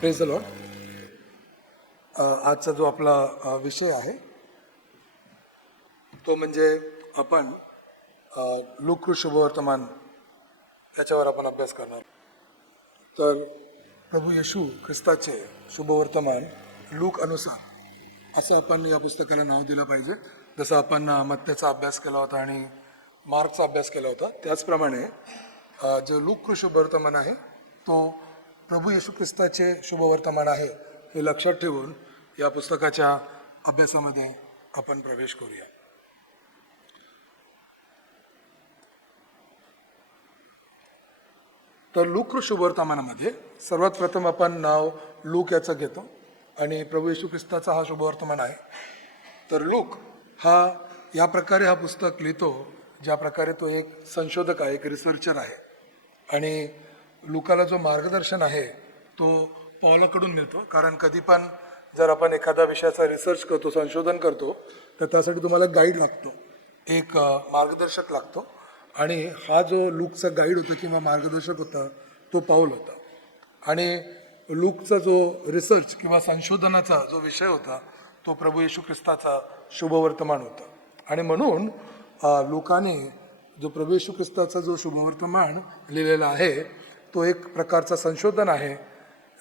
Praise the Lord. आजचा जो आपला विषय आहे तो म्हणजे आपण लूक शुभवर्तमान याच्यावर आपण अभ्यास करणार. तर प्रभू येशू ख्रिस्ताचे शुभवर्तमान लूक अनुसार असं आपण या पुस्तकाला नाव दिलं पाहिजे. जसं आपण मत्त्याचा अभ्यास केला होता आणि मार्कचा अभ्यास केला होता, त्याचप्रमाणे जे लूक शुभवर्तमान आहे तो प्रभू येशू ख्रिस्ताचे शुभवर्तमान आहे हे लक्षात ठेवून या पुस्तकाच्या अभ्यासामध्ये आपण प्रवेश करूया. तर लूक शुभवर्तमानामध्ये सर्वात प्रथम आपण नाव लूक याचं घेतो आणि प्रभू येशू ख्रिस्ताचा हा शुभवर्तमान आहे. तर लूक हा या प्रकारे हा पुस्तक लिहितो ज्या प्रकारे तो एक संशोधक आहे, एक रिसर्चर आहे. आणि लूकाला जो मार्गदर्शन आहे तो पौलाकडून मिळतो. कारण कधी पण जर आपण एखाद्या विषयाचा रिसर्च करतो, संशोधन करतो, तर त्यासाठी तुम्हाला गाईड लागतो, एक मार्गदर्शक लागतो. आणि हा जो लूकचा गाईड होता किंवा मार्गदर्शक होता तो पौल होता. आणि लूकचा जो रिसर्च किंवा संशोधनाचा जो विषय होता तो प्रभू येशू ख्रिस्ताचा शुभवर्तमान होता. आणि म्हणून लूकाने जो प्रभू येशू ख्रिस्ताचा जो शुभवर्तमान लिहिलेला आहे तो एक प्रकारचा संशोधन आहे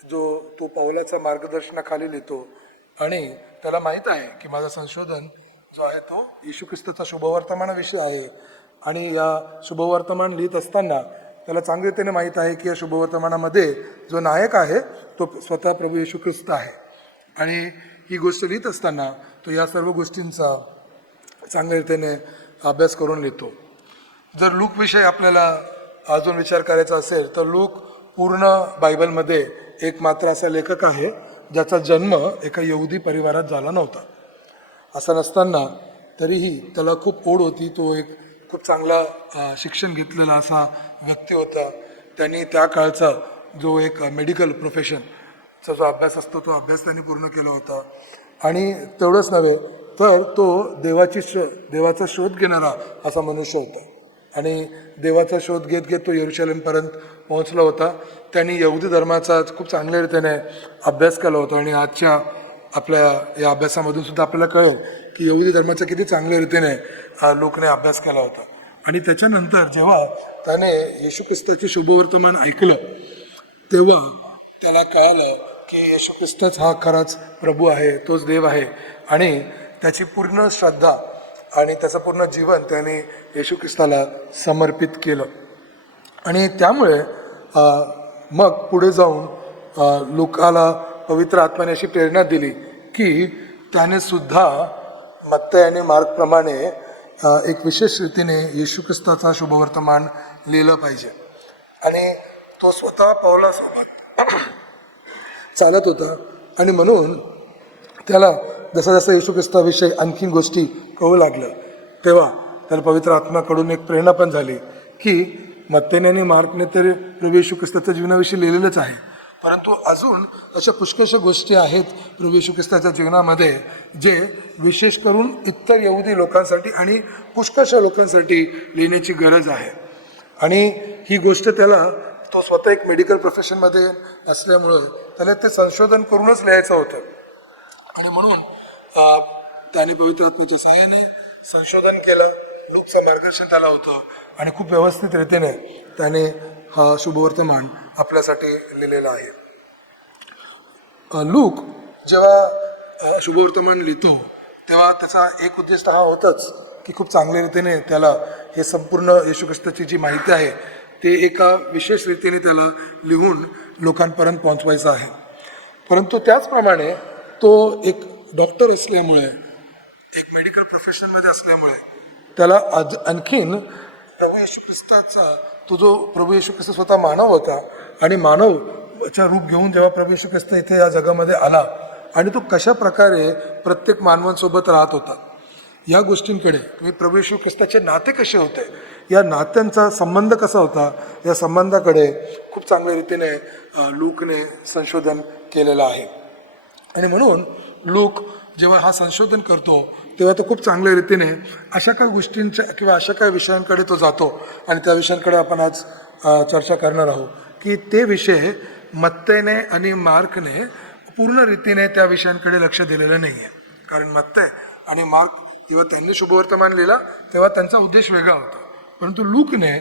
जो तो पौलाच्या मार्गदर्शनाखाली लिहितो. आणि त्याला माहीत आहे की माझं संशोधन जो आहे तो येशू ख्रिस्ताचा शुभवर्तमानाविषयी आहे. आणि या शुभवर्तमान लिहित असताना त्याला चांगलीतेने माहीत आहे की या शुभवर्तमानामध्ये जो नायक आहे तो स्वतः प्रभू येशू ख्रिस्त आहे. आणि ही गोष्ट लिहित असताना तो या सर्व गोष्टींचा चांगल्या रीतीने अभ्यास करून लिहितो. जर लूकविषयी आपल्याला अजून विचार करायचा असेल तर लूक पूर्ण बायबलमध्ये एक मात्र असा लेखक आहे ज्याचा जन्म एका यहुदी परिवारात झाला नव्हता. असं नसताना तरीही त्याला खूप ओढ होती. तो एक खूप चांगला शिक्षण घेतलेला असा व्यक्ती होता. त्यांनी त्या काळचा जो एक मेडिकल प्रोफेशनचा जो अभ्यास असतो तो अभ्यास त्यांनी पूर्ण केला होता. आणि तेवढंच नव्हे तर तो देवाचा शोध घेणारा असा मनुष्य होता. आणि देवाचा शोध घेत घेत तो यरूशलेमपर्यंत पोहोचला होता. त्यांनी यहुदी धर्माचा खूप चांगल्या रीतीने अभ्यास केला होता. आणि आजच्या आपल्या या अभ्यासामधून सुद्धा आपल्याला कळेल की यहुदी धर्माचा किती चांगल्या रीतीने लोकने अभ्यास केला होता. आणि त्याच्यानंतर जेव्हा त्याने येशू ख्रिस्ताचे शुभवर्तमान ऐकलं तेव्हा त्याला कळालं की येशू ख्रिस्तच हा खराच प्रभू आहे, तोच देव आहे. आणि त्याची पूर्ण श्रद्धा आणि त्याचं पूर्ण जीवन त्याने येशू ख्रिस्ताला समर्पित केलं. आणि त्यामुळे मग पुढे जाऊन लूकाला पवित्र आत्म्याने अशी प्रेरणा दिली की त्याने सुद्धा मत्तय आणि मार्कप्रमाणे एक विशेष रीतीने येशू ख्रिस्ताचा शुभवर्तमान लिहिलं पाहिजे. आणि तो स्वतः पौलासोबत चालत होता. आणि म्हणून त्याला जसं जसं येशू ख्रिस्ताविषयी आणखीन गोष्टी कळू लागलं तेव्हा त्याला पवित्र आत्म्याकडून एक प्रेरणा पण झाली की मत्तेने आणि मार्कने तर प्रभू येशू ख्रिस्ताच्या जीवनाविषयी लिहिलेलंच आहे, परंतु अजून अशा पुष्कळशा गोष्टी आहेत प्रभू येशू ख्रिस्ताच्या जीवनामध्ये जे विशेष करून इतर यहुदी लोकांसाठी आणि पुष्कळशा लोकांसाठी लिहिण्याची गरज आहे. आणि ही गोष्ट त्याला तो स्वतः एक मेडिकल प्रोफेशनमध्ये असल्यामुळं त्याला ते संशोधन करूनच लिहायचं होतं. आणि म्हणून त्याने पवित्र आत्म्याच्या सहाय्याने संशोधन केलं. लूकचं मार्गदर्शन त्याला होतं आणि खूप व्यवस्थित रीतीने त्याने हा शुभवर्तमान आपल्यासाठी लिहिलेला आहे. लूक जेव्हा शुभवर्तमान लिहितो तेव्हा त्याचा एक उद्दिष्ट हा होतच की खूप चांगल्या रीतीने त्याला हे संपूर्ण येशू ख्रिस्ताची जी माहिती आहे ते एका विशेष रीतीने त्याला लिहून लोकांपर्यंत पोहोचवायचं आहे. परंतु त्याचप्रमाणे तो एक डॉक्टर असल्यामुळे, एक मेडिकल प्रोफेशनमध्ये असल्यामुळे त्याला आणखीन प्रभू येशू ख्रिस्ताचा तो जो प्रभू येशू ख्रिस्त स्वतः मानव होता आणि मानवच्या रूप घेऊन जेव्हा प्रभू येशू ख्रिस्त इथे या जगामध्ये आला आणि तो कशा प्रकारे प्रत्येक मानवांसोबत राहत होता या गोष्टींकडे, प्रभू येशू ख्रिस्ताचे नाते कसे होते, या नात्यांचा संबंध कसा होता, या संबंधाकडे खूप चांगल्या रीतीने लूकने संशोधन केलेलं आहे. आणि म्हणून लूक जेव्हा हा संशोधन करतो तेव्हा तो खूप चांगल्या रीतीने अशा काही गोष्टींच्या किंवा अशा काही विषयांकडे तो जातो. आणि त्या विषयांकडे आपण आज चर्चा करणार आहोत की ते विषय मत्तेने आणि मार्कने पूर्ण रीतीने त्या विषयांकडे लक्ष दिलेलं नाही आहे. कारण मत्ते आणि मार्क जेव्हा त्यांनी शुभवर्तमान लिहिला तेव्हा त्यांचा उद्देश वेगळा होता, परंतु लूकने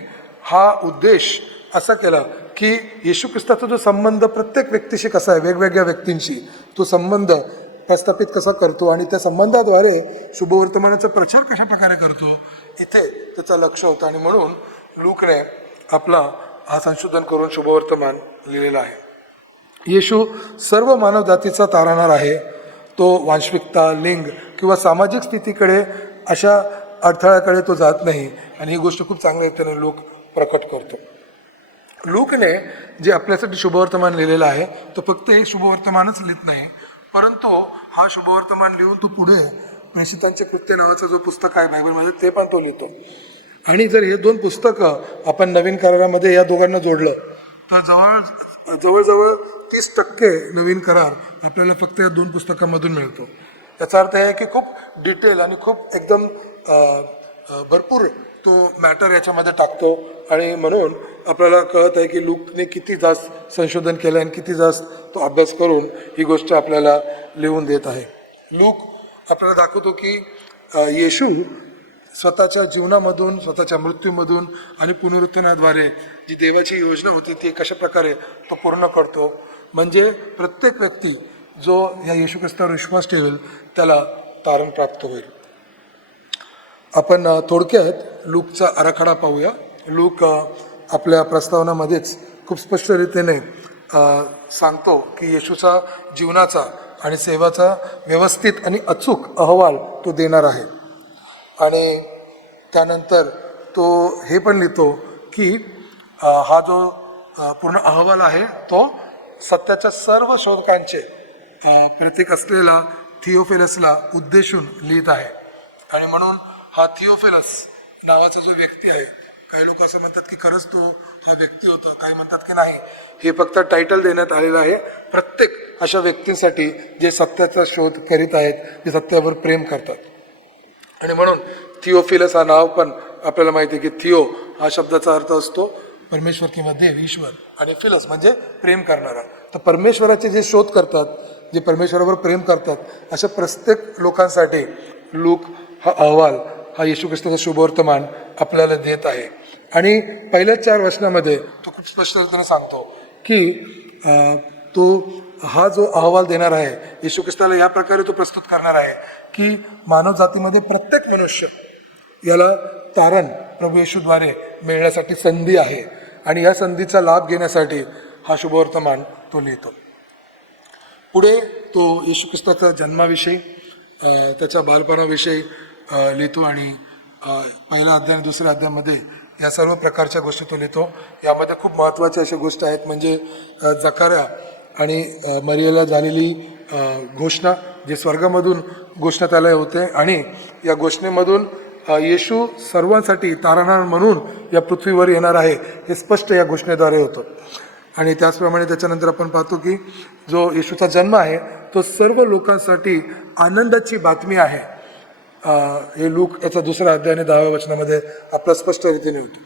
हा उद्देश असा केला की येशू ख्रिस्ताचा जो संबंध प्रत्येक व्यक्तीशी कसा आहे, वेगवेगळ्या व्यक्तींशी तो संबंध प्रस्थापित कसा करतो आणि त्या संबंधाद्वारे शुभवर्तमानाचा प्रचार कशा प्रकारे करतो, इथे त्याचं लक्ष होतं. आणि म्हणून लूकने आपला हा संशोधन करून शुभवर्तमान लिहिलेला आहे. येशू सर्व मानव जातीचा तारणारा आहे. तो वांशिकता, लिंग किंवा सामाजिक स्थितीकडे अशा अडथळ्याकडे तो जात नाही आणि ही गोष्ट खूप चांगल्या रीतीने लूक प्रकट करतो. लूकने जे आपल्यासाठी शुभवर्तमान लिहिलेलं आहे तो फक्त हे शुभवर्तमानच लिहित नाही, परंतु हा शुभवर्तमान लिहून तो पुढे प्रेषितांचे कृत्य नावाचं जो पुस्तक आहे बायबलमध्ये ते पण तो लिहितो. आणि जर हे दोन पुस्तकं आपण नवीन करारामध्ये या दोघांना जोडलं तर जवळजवळ 30% नवीन करार आपल्याला फक्त या दोन पुस्तकांमधून मिळतो. याचा अर्थ आहे की खूप डिटेल आणि खूप एकदम भरपूर तो मॅटर याच्यामध्ये टाकतो. आणि म्हणून आपल्याला कळत आहे की लूकने किती जास्त संशोधन केलं आणि किती जास्त तो अभ्यास करून ही गोष्ट आपल्याला लिहून देत आहे. लूक आपल्याला दाखवतो की येशू स्वतःच्या जीवनामधून, स्वतःच्या मृत्यूमधून आणि पुनरुत्थानाद्वारे जी देवाची योजना होती ती कशा प्रकारे तो पूर्ण करतो. म्हणजे प्रत्येक व्यक्ती जो या येशू ख्रिस्तावर विश्वास ठेवेल त्याला तारण प्राप्त होईल. आपण थोडक्यात लूकचा आराखडा पाहूया. लूक आपल्या प्रस्तावनामध्येच खूप स्पष्ट रीतीने सांगतो की येशूचा जीवनाचा आणि सेवाचा व्यवस्थित आणि अचूक अहवाल तो देणार आहे. आणि त्यानंतर तो हे पण लिहितो की हा जो पूर्ण अहवाल आहे तो सत्याच्या सर्व शोधकांचे प्रतीक असलेला थिओफिलसला उद्देशून लिहित आहे. आणि म्हणून हा थिओफिलस नावाचा जो व्यक्ती आहे, काही लोक असं म्हणतात की खरंच तो हा व्यक्ती होता, काही म्हणतात की नाही, हे फक्त टायटल देण्यात आलेलं आहे प्रत्येक अशा व्यक्तींसाठी जे सत्याचा शोध करीत आहेत, जे सत्यावर प्रेम करतात. आणि म्हणून थिओफिलस हा नाव पण आपल्याला माहिती आहे की थिओ हा शब्दाचा अर्थ असतो परमेश्वर किंवा देव, ईश्वर, आणि फिलस म्हणजे प्रेम करणारा. तर परमेश्वराचे जे शोध करतात, जे परमेश्वरावर प्रेम करतात, अशा प्रत्येक लोकांसाठी लूक हा अहवाल, हा येशू ख्रिस्ताचा शुभवर्तमान आपल्याला देत आहे. आणि पहिल्या 4 वचनामध्ये तो खूप स्पष्टपणे सांगतो की तो हा जो अहवाल देणार आहे येशू ख्रिस्ताला या प्रकारे तो प्रस्तुत करणार आहे की मानव जातीमध्ये प्रत्येक मनुष्य याला तारण प्रभू येशूद्वारे मिळण्यासाठी संधी आहे आणि या संधीचा लाभ घेण्यासाठी हा शुभवर्तमान तो लिहितो. पुढे तो येशू ख्रिस्ताच्या जन्माविषयी, त्याच्या बालपणाविषयी लिहितो आणि पहिल्या अध्याय आणि दुसऱ्या अध्यायामध्ये या सर्व प्रकारच्या गोष्टी तो लिहितो. यामध्ये खूप महत्त्वाच्या अशा गोष्टी आहेत, म्हणजे जकार्या आणि मरियेला झालेली घोषणा, जे स्वर्गामधून घोषणा त्याला होते आणि या घोषणेमधून येशू सर्वांसाठी तारणहार म्हणून या पृथ्वीवर येणार आहे हे स्पष्ट या घोषणेद्वारे होतं. आणि त्याचप्रमाणे त्याच्यानंतर आपण पाहतो की जो येशूचा जन्म आहे तो सर्व लोकांसाठी आनंदाची बातमी आहे. हे लूक याचा दुसरा अध्याय आणि 10व्या वचनामध्ये आपला स्पष्ट रीतीने होतो.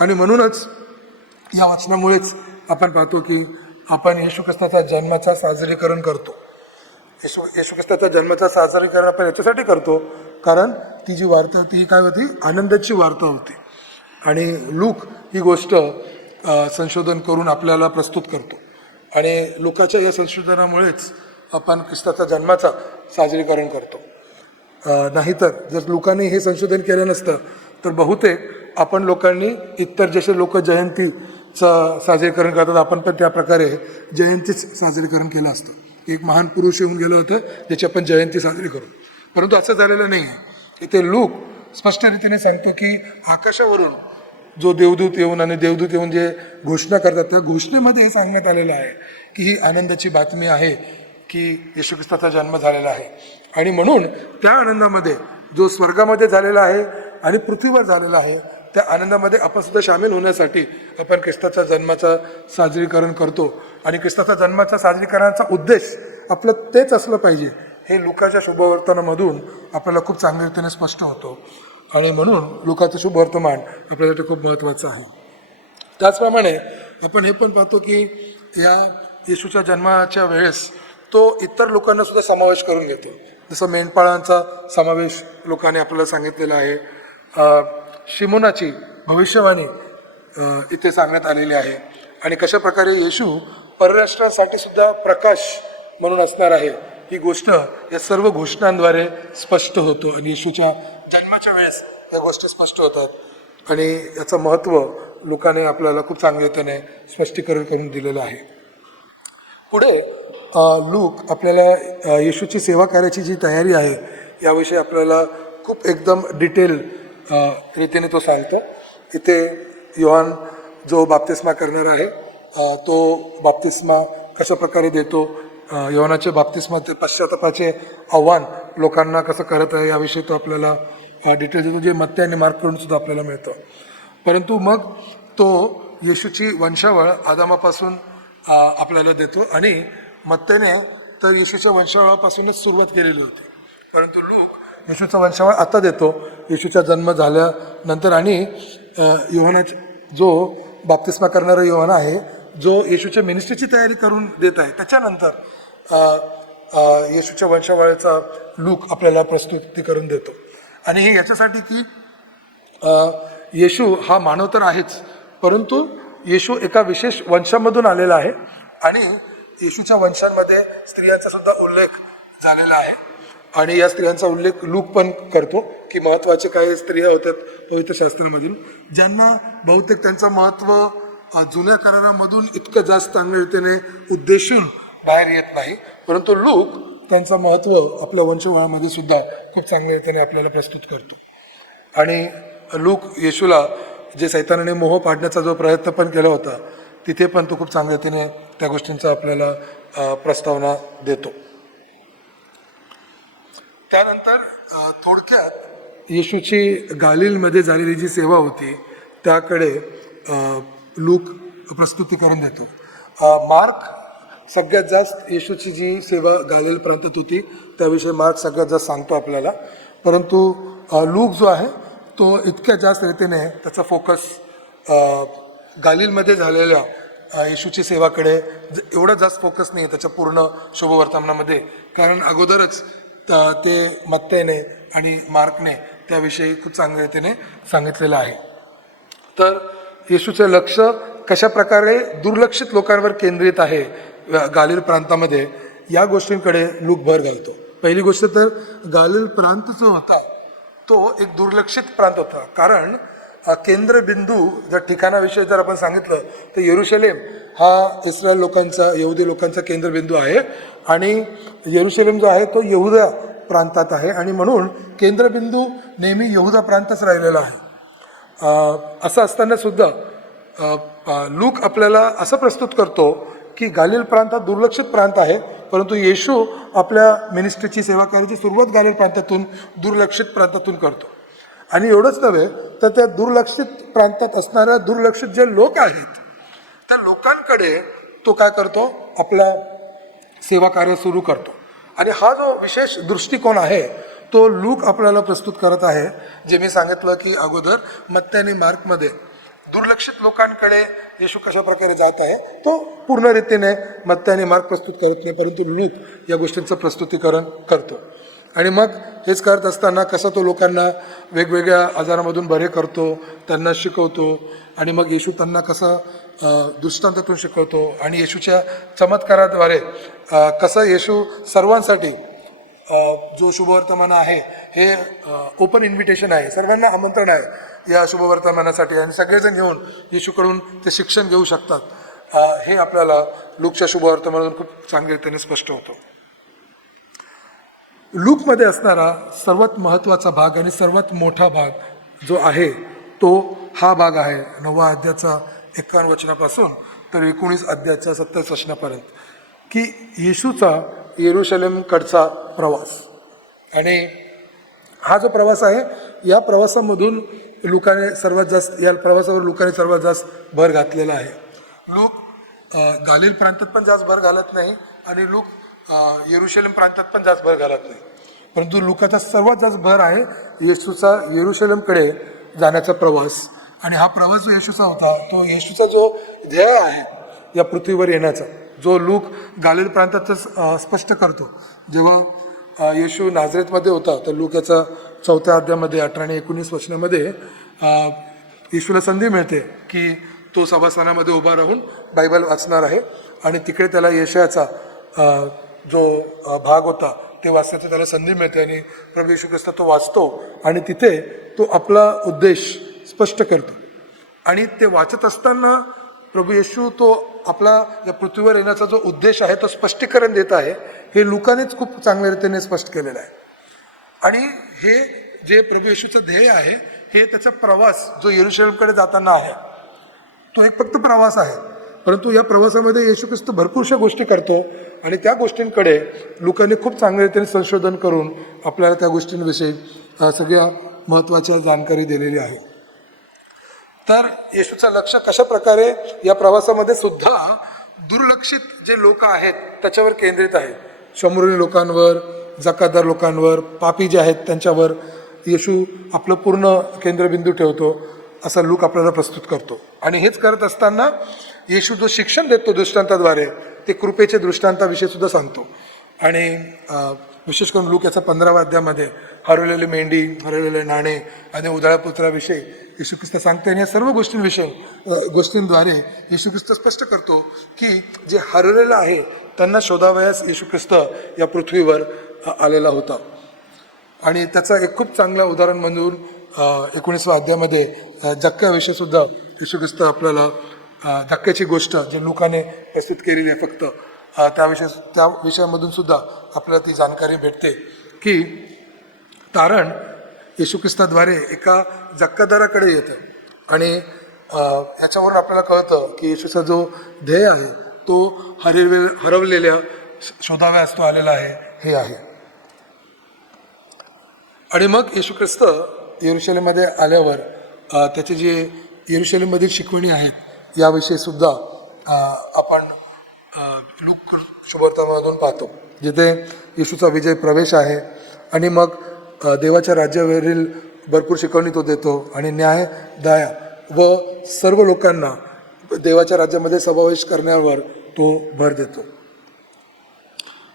आणि म्हणूनच या वचनामुळेच आपण पाहतो की आपण येशू ख्रिस्ताचा जन्माचा साजरीकरण करतो. येशू ख्रिस्ताच्या जन्माचा साजरीकरण आपण याच्यासाठी करतो कारण ती जी वार्ता होती ही काय होती, आनंदाची वार्ता होती. आणि लूक ही गोष्ट संशोधन करून आपल्याला प्रस्तुत करतो. आणि लूकाच्या या संशोधनामुळेच आपण ख्रिस्ताच्या जन्माचा साजरीकरण करतो. नाहीतर जर लूकाने हे संशोधन केलं नसतं तर बहुतेक आपण लोकांनी इतर जसे लोक जयंतीचं साजरीकरण करतात आपण पण त्या प्रकारे जयंतीच साजरीकरण केलं असतं. एक महान पुरुष येऊन गेलं होतं ज्याची आपण जयंती साजरी करू, परंतु असं झालेलं नाही आहे. इथे लूक स्पष्ट रीतीने सांगतो की आकाशावरून जो देवदूत येऊन आणि देवदूत येऊन जे घोषणा करतात त्या घोषणेमध्ये हे सांगण्यात आलेलं आहे की ही आनंदाची बातमी आहे की येशू ख्रिस्ताचा जन्म झालेला आहे. आणि म्हणून त्या आनंदामध्ये जो स्वर्गामध्ये झालेला आहे आणि पृथ्वीवर झालेला आहे त्या आनंदामध्ये आपण सुद्धा सामील होण्यासाठी आपण ख्रिस्ताच्या जन्माचा साजरीकरण करतो. आणि ख्रिस्ताच्या जन्माच्या साजरीकरणाचा उद्देश आपलं तेच असलं पाहिजे हे लूकाच्या शुभवर्तनामधून आपल्याला खूप चांगल्या रीतीने स्पष्ट होतो. आणि म्हणून लूकाचं शुभवर्तमान आपल्यासाठी खूप महत्त्वाचं आहे. त्याचप्रमाणे आपण हे पण पाहतो की या येशूच्या जन्माच्या वेळेस तो इतर लोकांना सुद्धा समावेश करून घेतो. जसं मेंढपाळांचा समावेश लोकांनी आपल्याला सांगितलेला आहे. शिमोनाची भविष्यवाणी इथे सांगण्यात आलेली आहे. आणि कशा प्रकारे येशू परराष्ट्रासाठी सुद्धा प्रकाश म्हणून असणार आहे ही गोष्ट या सर्व घोषणांद्वारे स्पष्ट होतो. आणि येशूच्या जन्माच्या वेळेस या गोष्टी स्पष्ट होतात आणि याचं महत्त्व लोकांनी आपल्याला खूप चांगल्याने स्पष्टीकरण करून दिलेलं आहे. पुढे लूक आपल्याला येशूची सेवा करायची जी तयारी आहे याविषयी आपल्याला खूप एकदम डिटेल रीतीने तो सांगतो. इथे योहान जो बाप्तिस्मा करणार आहे तो बाप्तिस्मा कशा प्रकारे देतो, योहानाचे बाप्तिस्मा ते पश्चातापाचे आव्हान लोकांना कसं करत आहे याविषयी तो आपल्याला डिटेल देतो, जे मत्ती आणि मार्ककडून सुद्धा आपल्याला मिळतं. परंतु मग तो येशूची वंशावळ आदामापासून आपल्याला देतो आणि मत्तीने तर येशूच्या वंशावळापासूनच सुरुवात केलेली होती, परंतु लूक येशूचा वंशावळ आता देतो येशूचा जन्म झाल्यानंतर. आणि योहाना जो बाप्तिस्मा करणारा योहाना आहे जो येशूच्या मिनिस्ट्रीची तयारी करून देत आहे, त्याच्यानंतर येशूच्या वंशावळाचा लूक आपल्याला प्रस्तुती करून देतो. आणि हे याच्यासाठी की येशू हा मानव तर आहेच, परंतु येशू एका विशेष वंशामधून आलेला आहे आणि येशूच्या वंशांमध्ये स्त्रियांचा सुद्धा उल्लेख झालेला आहे. आणि या स्त्रियांचा उल्लेख लूक पण करतो की महत्त्वाचे काही स्त्रिया होत्या पवित्र शास्त्रामधून ज्यांना बहुतेक त्यांचं महत्त्व जुन्या करारामधून इतकं जास्त चांगल्या रीतीने उद्देशून बाहेर येत नाही, परंतु लूक त्यांचं महत्त्व आपल्या वंशवळामध्ये सुद्धा खूप चांगल्या रीतीने आपल्याला प्रस्तुत करतो. आणि लूक येशूला जे सैतानाने मोह पाडण्याचा जो प्रयत्न पण केला होता तिथे पण तो खूप चांगल्या रीतीने त्या गोष्टींचा आपल्याला प्रस्तावना देतो. त्यानंतर थोडक्यात येशूची गालिलमध्ये झालेली जी सेवा होती त्याकडे लूक प्रस्तुतीकरण देतो. मार्क सगळ्यात जास्त येशूची जी सेवा गालिल प्रांतात होती त्याविषयी मार्क सगळ्यात जास्त सांगतो आपल्याला, परंतु लूक जो आहे तो इतक्या जास्त रीतीने त्याचा फोकस गालिलमध्ये झालेल्या येशूची सेवाकडे एवढा जास्त फोकस नाही आहे त्याच्या पूर्ण शुभवर्तमानामध्ये, कारण अगोदरच ते मत्तीने आणि मार्कने त्याविषयी खूप चांगल्या रीतीने सांगितलेलं आहे. तर येशूचे लक्ष कशा प्रकारे दुर्लक्षित लोकांवर केंद्रित आहे गालिल प्रांतामध्ये या गोष्टींकडे लूक भर घालतो. पहिली गोष्ट तर गालिल प्रांत जो होता तो एक दुर्लक्षित प्रांत होता, कारण केंद्रबिंदू जर ठिकाणाविषयी जर आपण सांगितलं तर येरुशलेम हा इस्रायल लोकांचा यहुदी लोकांचा केंद्रबिंदू आहे आणि येरुशलेम जो आहे तो यहुदा प्रांतात आहे आणि म्हणून केंद्रबिंदू नेहमी यहुदा प्रांतच राहिलेला आहे. असं असताना सुद्धा लूक आपल्याला असं प्रस्तुत करतो की गालिल प्रांत हा दुर्लक्षित प्रांत आहे, परंतु येशू आपल्या मिनिस्ट्रीची सेवा करायची सुरुवात गालिल प्रांतातून दुर्लक्षित प्रांतातून करतो. आणि एवढंच नव्हे तर त्या दुर्लक्षित प्रांतात असणाऱ्या दुर्लक्षित जे लोक आहेत त्या लोकांकडे तो काय करतो, आपला सेवा कार्य सुरू करतो. आणि हा जो विशेष दृष्टिकोन आहे तो लूक आपल्याला प्रस्तुत करत आहे. जे मी सांगितलं की अगोदर मत्ती आणि मार्कमध्ये दुर्लक्षित लोकांकडे येशू कशा प्रकारे जात आहे तो पूर्ण रीतीने मत्ती आणि मार्क प्रस्तुत करत नाही, परंतु लूक या गोष्टींचं प्रस्तुतीकरण करतो. आणि मग हेच करत असताना कसं तो लोकांना वेगवेगळ्या आजारामधून बरे करतो, त्यांना शिकवतो आणि मग येशू त्यांना कसं दृष्टांतातून शिकवतो आणि येशूच्या चमत्काराद्वारे कसं येशू सर्वांसाठी जो शुभवर्तमान आहे हे ओपन इन्व्हिटेशन आहे, सर्वांना आमंत्रण आहे या शुभवर्तमानासाठी आणि सगळेजण येऊन येशूकडून ते शिक्षण घेऊ शकतात, हे आपल्याला लूकच्या शुभवर्तमानातून खूप चांगल्या रीतीने स्पष्ट होतं. लूकमध्ये असणारा सर्वात महत्त्वाचा भाग आणि सर्वात मोठा भाग जो आहे तो हा भाग आहे 9व्या अध्यायाचा 51 वचनापासून तर 19 अध्यायाच्या 27 वचनापर्यंत, की येशूचा येरुशलेमकडचा प्रवास. आणि हा जो प्रवास आहे या प्रवासामधून लूकाने सर्वात जास्त या प्रवासावर लूकाने सर्वात जास्त भर घातलेला आहे. लूक गालिल प्रांतात पण जास्त भर घालत नाही आणि लूक येरुशलेम प्रांतात पण जास्त भर घालत नाही, परंतु लूकाचा सर्वात जास्त भर आहे येशूचा येरुशलेमकडे जाण्याचा प्रवास. आणि हा प्रवास जो येशूचा होता तो येशूचा जो ध्येय आहे या पृथ्वीवर येण्याचा जो लूक गालिल प्रांतातच स्पष्ट करतो. जेव्हा येशू नाझरेतमध्ये होता तर लूक याचा 4 अध्यायामध्ये 18 आणि 19 वचनामध्ये येशूला संधी मिळते की तो सभास्थानामध्ये उभा राहून बायबल वाचणार आहे आणि तिकडे त्याला यशाचा जो भाग होता ते वाचण्याची त्याला संधी मिळते आणि प्रभू येशू ख्रिस्त तो वाचतो आणि तिथे तो आपला उद्देश स्पष्ट करतो. आणि ते वाचत असताना प्रभू येशू तो आपला या पृथ्वीवर येण्याचा जो उद्देश आहे तो स्पष्टीकरण देत आहे. हे लुकानेच खूप चांगल्या रीतीने स्पष्ट केलेलं आहे. आणि हे जे प्रभू येशूचं ध्येय आहे हे त्याचा प्रवास जो यरूशलेमकडे जाताना आहे तो एक फक्त प्रवास आहे, परंतु या प्रवासामध्ये येशू ख्रिस्त भरपूरशा गोष्टी करतो आणि त्या गोष्टींकडे लुकाने खूप चांगल्या रीतीने संशोधन करून आपल्याला त्या गोष्टींविषयी सगळ्या महत्त्वाच्या जानकारी दिलेली आहे. तर येशूचं लक्ष कशा प्रकारे या प्रवासामध्ये सुद्धा दुर्लक्षित जे लोक आहेत त्याच्यावर केंद्रित आहे. शंभरुनी लोकांवर, जकातदार लोकांवर, पापी जे आहेत त्यांच्यावर येशू आपलं पूर्ण केंद्रबिंदू ठेवतो असा लूक आपल्याला प्रस्तुत करतो. आणि हेच करत असताना येशू जो शिक्षण देतो दृष्टांताद्वारे ते कृपेचे दृष्टांताविषयी सुद्धा सांगतो. आणि विशेष करून लूक याचा 15व्या अध्यायामध्ये हरवलेली मेंढी, हरवलेले नाणे आणि उदाळ्या पुत्राविषयी येशू ख्रिस्त सांगते. आणि या सर्व गोष्टींद्वारे येशू ख्रिस्त स्पष्ट करतो की जे हरवलेलं आहे त्यांना शोधावयास येशू ख्रिस्त या पृथ्वीवर आलेला होता. आणि त्याचं एक खूप चांगलं उदाहरण म्हणून 19व्या अध्यायामध्ये जक्क्याविषयी सुद्धा येशू ख्रिस्त आपल्याला जक्क्याची गोष्ट जे लुकाने प्रस्तुत केलेली आहे फक्त त्या विषयामधून सुद्धा आपल्याला ती जानकारी भेटते की तारण येशू ख्रिस्ताद्वारे एका जक्कादाराकडे येतं आणि याच्यावरून आपल्याला कळतं की येशूचा जो ध्येय आहे तो हरवलेल्या शोधाव्यास तो आलेला आहे हे आहे. आणि मग येशू ख्रिस्त यरूशलेममध्ये आल्यावर त्याचे जे यरूशलेममधील शिकवणी आहेत याविषयी सुद्धा आपण लूक शुभवर्तमानातून पाहतो, जिथे येशूचा विजय प्रवेश आहे. आणि मग देवाच्या राज्यावरील भरपूर शिकवणी तो देतो आणि न्याय, दया व सर्व लोकांना देवाच्या राज्यामध्ये समावेश करण्यावर तो भर देतो.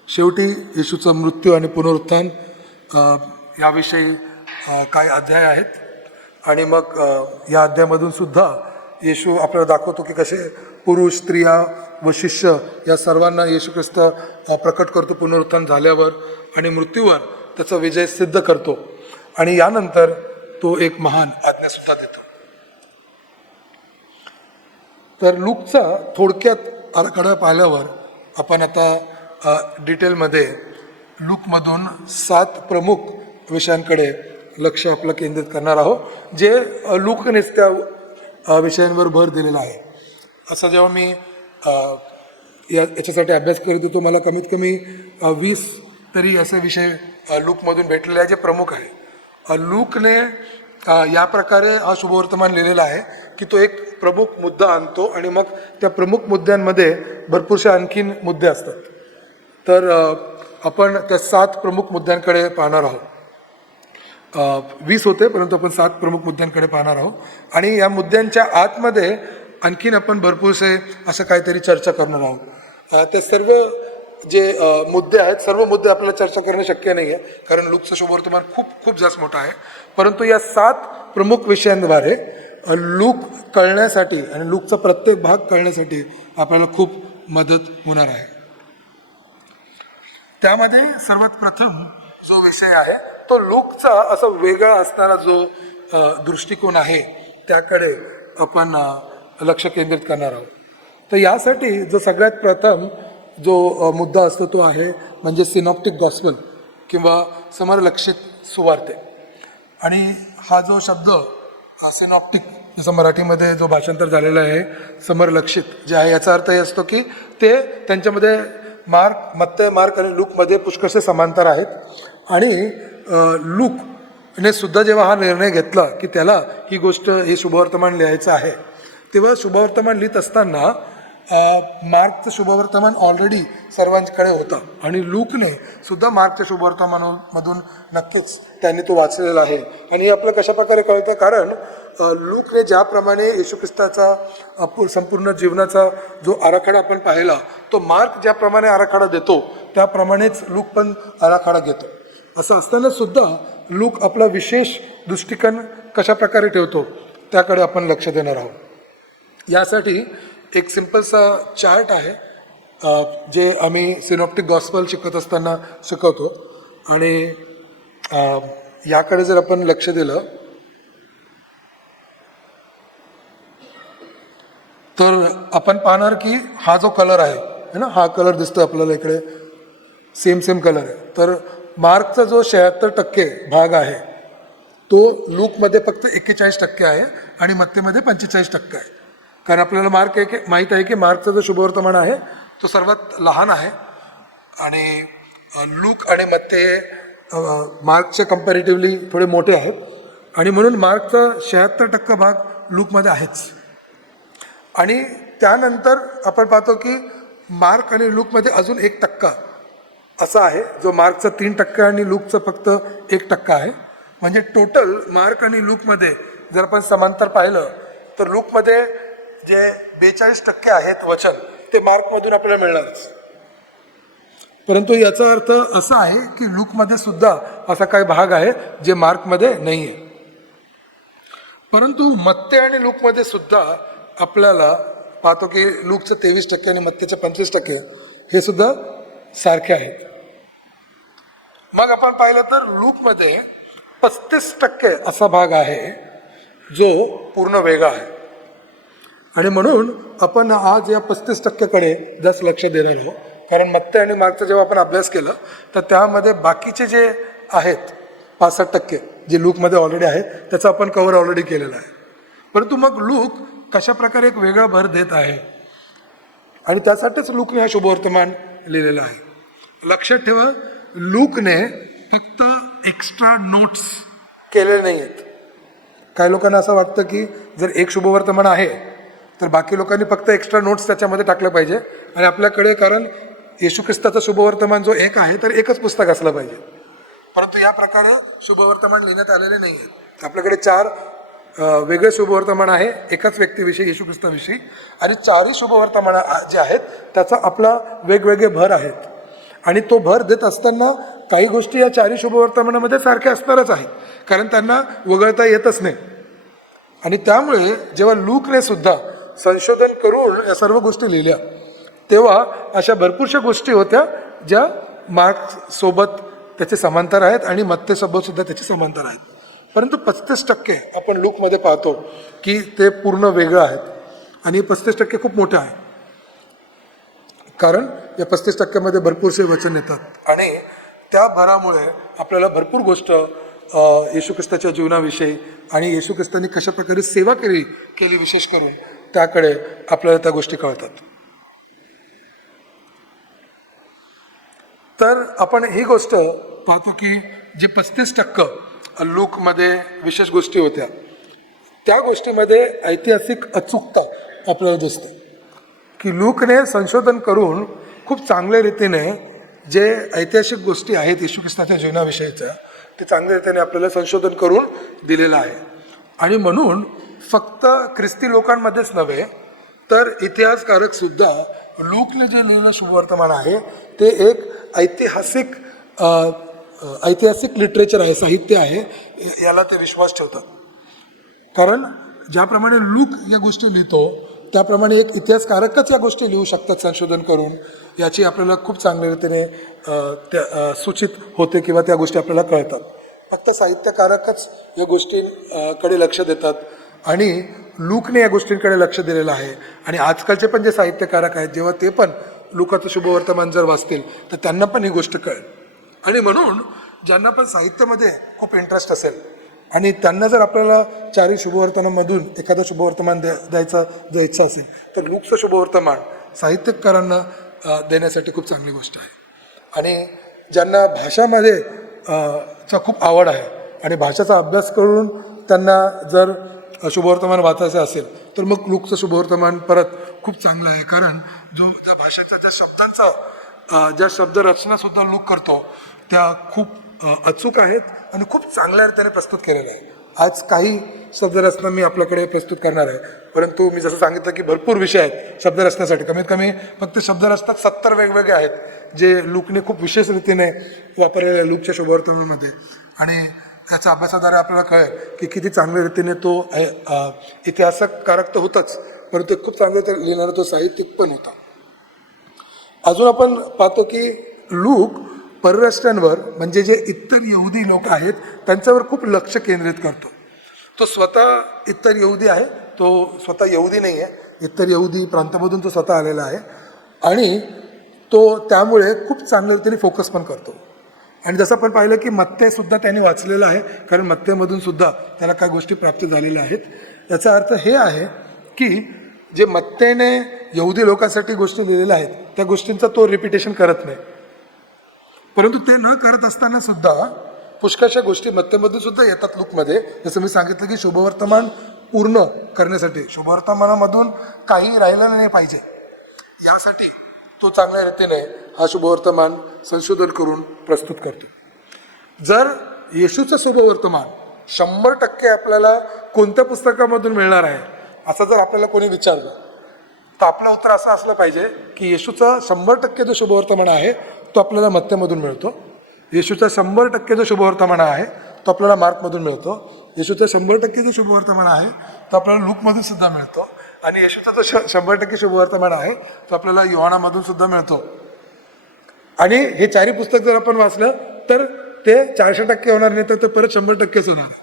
शेवटी येशूचा मृत्यू आणि पुनरुत्थान याविषयी काय अध्याय आहेत. आणि मग या अध्यायामधून सुद्धा येशू आपल्याला दाखवतो की कसे पुरुष, स्त्रिया व शिष्य या सर्वांना येशू ख्रिस्त प्रकट करतो पुनरुत्थान झाल्यावर आणि मृत्यूवर त्याचा विजय सिद्ध करतो. आणि यानंतर तो एक महान आज्ञासुद्धा देतो. तर लूकचा थोडक्यात आराखडा पाहिल्यावर आपण आता डिटेलमध्ये लूकमधून 7 प्रमुख विषयांकडे लक्ष आपलं केंद्रित करणार आहोत, जे लूकनेच त्या विषयांवर भर दिलेला आहे. असं जेव्हा मी याच्यासाठी अभ्यास करीत होतो मला कमीत कमी 20 तरी असे विषय लूकमधून भेटलेले आहे जे प्रमुख आहे. लूकने या प्रकारे हा शुभवर्तमान लिहिलेला आहे की तो एक प्रमुख मुद्दा आणतो आणि मग त्या प्रमुख मुद्द्यांमध्ये भरपूरसे आणखीन मुद्दे असतात. तर आपण त्या 7 प्रमुख मुद्द्यांकडे पाहणार आहोत. 20 होते परंतु आपण 7 प्रमुख मुद्द्यांकडे पाहणार आहोत. आणि या मुद्द्यांच्या आतमध्ये आणखीन आपण भरपूरसे असं काहीतरी चर्चा करणार आहोत. ते सर्व जे मुद्दे आहेत सर्व मुद्दे आपल्याला चर्चा करणे शक्य नाही आहे कारण लूकचं शुभवर्तमान खूप जास्त मोठं आहे. परंतु या 7 प्रमुख विषयांद्वारे लूक कळण्यासाठी आणि लूकचा प्रत्येक भाग कळण्यासाठी आपल्याला खूप मदत होणार आहे. त्यामध्ये सर्वात प्रथम जो विषय आहे तो लूकचा असा वेगळा असणारा जो दृष्टिकोन आहे त्याकडे आपण लक्ष केंद्रित करणार आहोत. तर यासाठी जो सगळ्यात प्रथम जो मुद्दा असतो तो आहे म्हणजे सिनॉप्टिक गॉस्पल किंवा समरलक्षित सुवार्ते. आणि हा जो शब्द सिनॉप्टिक जसं मराठीमध्ये जो भाषांतर झालेला आहे समरलक्षित जे आहे याचा अर्थ हे असतो की ते त्यांच्यामध्ये मत्तय, मार्क आणि लूकमध्ये पुष्कळसे समांतर आहेत. आणि लूकने सुद्धा जेव्हा हा निर्णय घेतला की त्याला ही गोष्ट हे शुभवर्तमान लिहायचं आहे तेव्हा शुभवर्तमान लिहित असताना मार्कचं शुभवर्तमान ऑलरेडी सर्वांकडे होता आणि लूकने सुद्धा मार्कच्या शुभवर्तमानामधून नक्कीच त्यांनी तो वाचलेला आहे. आणि हे आपलं कशाप्रकारे कळतं, कारण लूकने ज्याप्रमाणे येशू ख्रिस्ताचा संपूर्ण जीवनाचा जो आराखडा आपण पाहिला, तो मार्क ज्याप्रमाणे आराखडा देतो त्याप्रमाणेच लूक पण आराखडा घेतो. असं असताना सुद्धा लूक आपला विशेष दृष्टिकोन कशाप्रकारे ठेवतो त्याकडे आपण लक्ष देणार आहोत. यासाठी एक सिम्पलसा चार्ट आहे जे आम्ही सिनॉप्टिक गॉस्पल शिकत असताना शिकवतो. आणि याकडे जर आपण लक्ष दिलं तर आपण पाहणार की हा जो कलर आहे ना, हा कलर दिसतो आपल्याला इकडे, सेम कलर आहे. तर मार्कचा जो 76% भाग आहे तो लूकमध्ये फक्त 41% आहे आणि मत्तेमध्ये 45% आहे. कारण आपल्याला माहीत आहे की मार्कचा जो शुभवर्तमान आहे तो सर्वात लहान आहे आणि लूक आणि मत्ते मार्कच्या कम्पॅरेटिव्हली थोडे मोठे आहेत आणि म्हणून मार्कचा 76% भाग लूकमध्ये आहेच. आणि त्यानंतर आपण पाहतो की मार्क आणि लूकमध्ये अजून 1% असा आहे जो मार्कचा 3% आणि लूकचं फक्त 1% आहे. म्हणजे टोटल मार्क आणि लूकमध्ये जर आपण समांतर पाहिलं तर लूकमध्ये जे 42% आहेत वचन ते मार्कमधून आपल्याला मिळणारच. परंतु याचा अर्थ असा आहे की लूकमध्ये सुद्धा असा काही भाग आहे जे मार्कमध्ये नाही आहे. परंतु मत्ते आणि लूकमध्ये सुद्धा आपल्याला पाहतो की लूकचं 23% आणि मत्तेचं 25% हे सुद्धा सारखे आहेत. मग आपण पाहिलं तर लूकमध्ये 35% असा भाग आहे जो पूर्ण वेगळा आहे. आणि म्हणून आपण आज या 35%कडे जास्त लक्ष देणार आहोत. कारण मत्ते आणि मार्कचा जेव्हा आपण अभ्यास केला तर त्यामध्ये बाकीचे जे आहेत 65% जे लूकमध्ये ऑलरेडी आहेत त्याचा आपण कव्हर ऑलरेडी केलेला आहे. परंतु मग लूक कशा प्रकारे एक वेगळा भर देत आहे आणि त्यासाठीच लूकने हा शुभवर्तमान लिहिलेला आहे. लक्षात ठेवा, लूकने फक्त एक्स्ट्रा नोट्स केलेले नाही आहेत. काही लोकांना असं वाटतं की जर एक शुभवर्तमान आहे तर बाकी लोकांनी फक्त एक्स्ट्रा नोट्स त्याच्यामध्ये टाकलं पाहिजे आणि आपल्याकडे, कारण येशू ख्रिस्ताचं शुभवर्तमान जो एक आहे तर एकच पुस्तक असलं पाहिजे. परंतु या प्रकारे शुभवर्तमान लिहिण्यात आलेले नाही आहेत. आपल्याकडे 4 वेगळे शुभवर्तमान आहे एकाच व्यक्तीविषयी, येशू ख्रिस्ताविषयी, आणि 4ही शुभवर्तमान जे आहेत त्याचा आपला वेगवेगळे भर आहेत. आणि तो भर देत असताना काही गोष्टी या 4ही शुभवर्तमानामध्ये सारख्या असणारच आहेत, कारण त्यांना वगळता येतच नाही. आणि त्यामुळे जेव्हा लूकने सुद्धा संशोधन करून या सर्व गोष्टी लिहिल्या तेव्हा अशा भरपूरशा गोष्टी होत्या ज्या मार्कसोबत त्याचे समांतर आहेत आणि मत्तेसोबत सुद्धा त्याचे समांतर आहेत. परंतु 35% आपण लूकमध्ये पाहतो की ते पूर्ण वेगळं आहेत आणि 35% खूप मोठं आहे. कारण या 35%मध्ये भरपूरसे वचन येतात आणि त्या भरामुळे आपल्याला भरपूर गोष्ट येशू ख्रिस्ताच्या जीवनाविषयी आणि येशू ख्रिस्तांनी कशा प्रकारे सेवा केली विशेष करून त्याकडे आपल्याला त्या गोष्टी कळतात. तर आपण ही गोष्ट पाहतो की जे 35% लूकमध्ये विशेष गोष्टी होत्या त्या गोष्टीमध्ये ऐतिहासिक अचूकता आपल्याला दिसते की लूकने संशोधन करून खूप चांगल्या रीतीने जे ऐतिहासिक गोष्टी आहेत येशू ख्रिस्ताच्या जीवनाविषयीच्या ते चांगल्या रीतीने आपल्याला संशोधन करून दिलेलं आहे. आणि म्हणून फक्त ख्रिस्ती लोकांमध्येच नव्हे तर इतिहासकारक सुद्धा लूकने जे लिहिलेलं शुभवर्तमान आहे ते एक ऐतिहासिक लिटरेचर आहे, साहित्य आहे, याला ते विश्वास ठेवतात. कारण ज्याप्रमाणे लूक या गोष्टी लिहितो त्याप्रमाणे एक इतिहासकारकच या गोष्टी लिहू शकतात संशोधन करून, याची आपल्याला खूप चांगल्या रीतीने सूचित होते किंवा त्या गोष्टी आपल्याला कळतात. फक्त साहित्यकारकच या गोष्टींकडे लक्ष देतात आणि लूकने या गोष्टींकडे लक्ष दिलेलं आहे. आणि आजकालचे पण जे साहित्यकारक आहेत जेव्हा ते पण लूकाचं शुभवर्तमान जर वाचतील तर त्यांना पण ही गोष्ट कळेल. आणि म्हणून ज्यांना पण साहित्यामध्ये खूप इंटरेस्ट असेल आणि त्यांना जर आपल्याला 4ही शुभवर्तमानामधून एखादं शुभवर्तमान द्यायचा जर इच्छा असेल तर लूकचं शुभवर्तमान साहित्यकारांना देण्यासाठी खूप चांगली गोष्ट आहे. आणि ज्यांना भाषामध्ये चा खूप आवड आहे आणि भाषेचा अभ्यास करून त्यांना जर शुभवर्तमान वाचायचं असेल तर मग लूकचं शुभवर्तमान परत खूप चांगला आहे, कारण ज्या भाषेचा ज्या शब्दांचा ज्या शब्दरचना सुद्धा लूक करतो त्या खूप अचूक आहेत आणि खूप चांगल्या त्याने प्रस्तुत केलेल्या आहे. आज काही शब्दरचना मी आपल्याकडे प्रस्तुत करणार आहे, परंतु मी जसं सांगितलं की भरपूर विषय आहेत शब्दरचनेसाठी. कमीत कमी फक्त शब्दरचनात 70 वेगवेगळे आहेत जे लूकने खूप विशेष रीतीने वापरलेले आहे लूकच्या शुभवर्तमानामध्ये. आणि त्याच्या अभ्यासाद्वारे आपल्याला कळेल की किती चांगल्या रीतीने तो इतिहासकारक तर होताच, परंतु खूप चांगले लिहिणारा तो साहित्यिक पण होता. अजून आपण पाहतो की लूक परराष्ट्रांवर म्हणजे जे इतर यहुदी लोक आहेत त्यांच्यावर खूप लक्ष केंद्रित करतो. तो स्वतः इतर यहुदी आहे, तो स्वतः यहुदी नाही आहे, इतर यहुदी प्रांतामधून तो स्वतः आलेला आहे आणि तो त्यामुळे खूप चांगल्या रीतीने फोकस पण करतो. आणि जसं आपण पाहिलं की मत्ते सुद्धा त्यांनी वाचलेलं आहे, कारण मत्तेमधून सुद्धा त्याला काही गोष्टी प्राप्त झालेल्या आहेत. याचा अर्थ हे आहे की जे मत्तेने यहुदी लोकांसाठी गोष्टी लिहिलेल्या आहेत त्या गोष्टींचा तो रिपिटेशन करत नाही, परंतु ते न करत असताना सुद्धा पुष्कळशा गोष्टी मत्तेमधून सुद्धा येतात लूकमध्ये. जसं मी सांगितलं की शुभवर्तमान पूर्ण करण्यासाठी, शुभवर्तमानामधून काही राहिलं नाही पाहिजे यासाठी तो चांगल्या रीतीने हा शुभवर्तमान संशोधन करून प्रस्तुत करतो. जर येशूचं शुभवर्तमान 100% आपल्याला कोणत्या पुस्तकामधून मिळणार आहे असं जर आपल्याला कोणी विचारलं तर आपलं उत्तर असं असलं पाहिजे की येशूचा 100% जो शुभवर्तमान आहे तो आपल्याला मत्तेमधून मिळतो, येशूचा 100% जो शुभवर्तमान आहे तो आपल्याला मार्कमधून मिळतो, येशूचा 100% जो शुभवर्तमान आहे तो आपल्याला लूकमधून सुद्धा मिळतो, आणि येशूचा जो 100% शुभवर्तमान आहे तो आपल्याला योहानामधून सुद्धा मिळतो. आणि हे चारही पुस्तक जर आपण वाचलं तर ते 400% होणार नाही, तर ते परत 100%च होणार.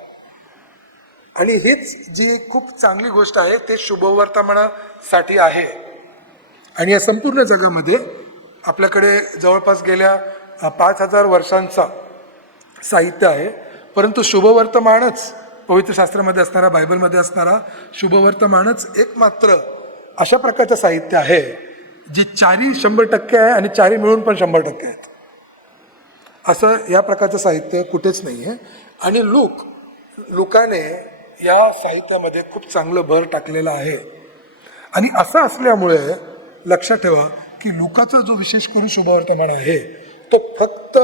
आणि हीच जी खूप चांगली गोष्ट आहे ते शुभवर्तमानासाठी आहे. आणि या संपूर्ण जगामध्ये आपल्याकडे जवळपास गेल्या 5000 वर्षांचा साहित्य आहे, परंतु शुभवर्तमानच पवित्र शास्त्रामध्ये असणारा, बायबलमध्ये असणारा शुभवर्तमानच एकमात्र अशा प्रकारचं साहित्य आहे जी चारी 100% आहे आणि चारी मिळून पण 100% आहेत. असं या प्रकारचं साहित्य कुठेच नाही आहे. आणि लुकाने या साहित्यामध्ये खूप चांगलं भर टाकलेलं आहे. आणि असं असल्यामुळे लक्षात ठेवा की लुकाचा जो विशेष करून शुभवर्तमान आहे तो फक्त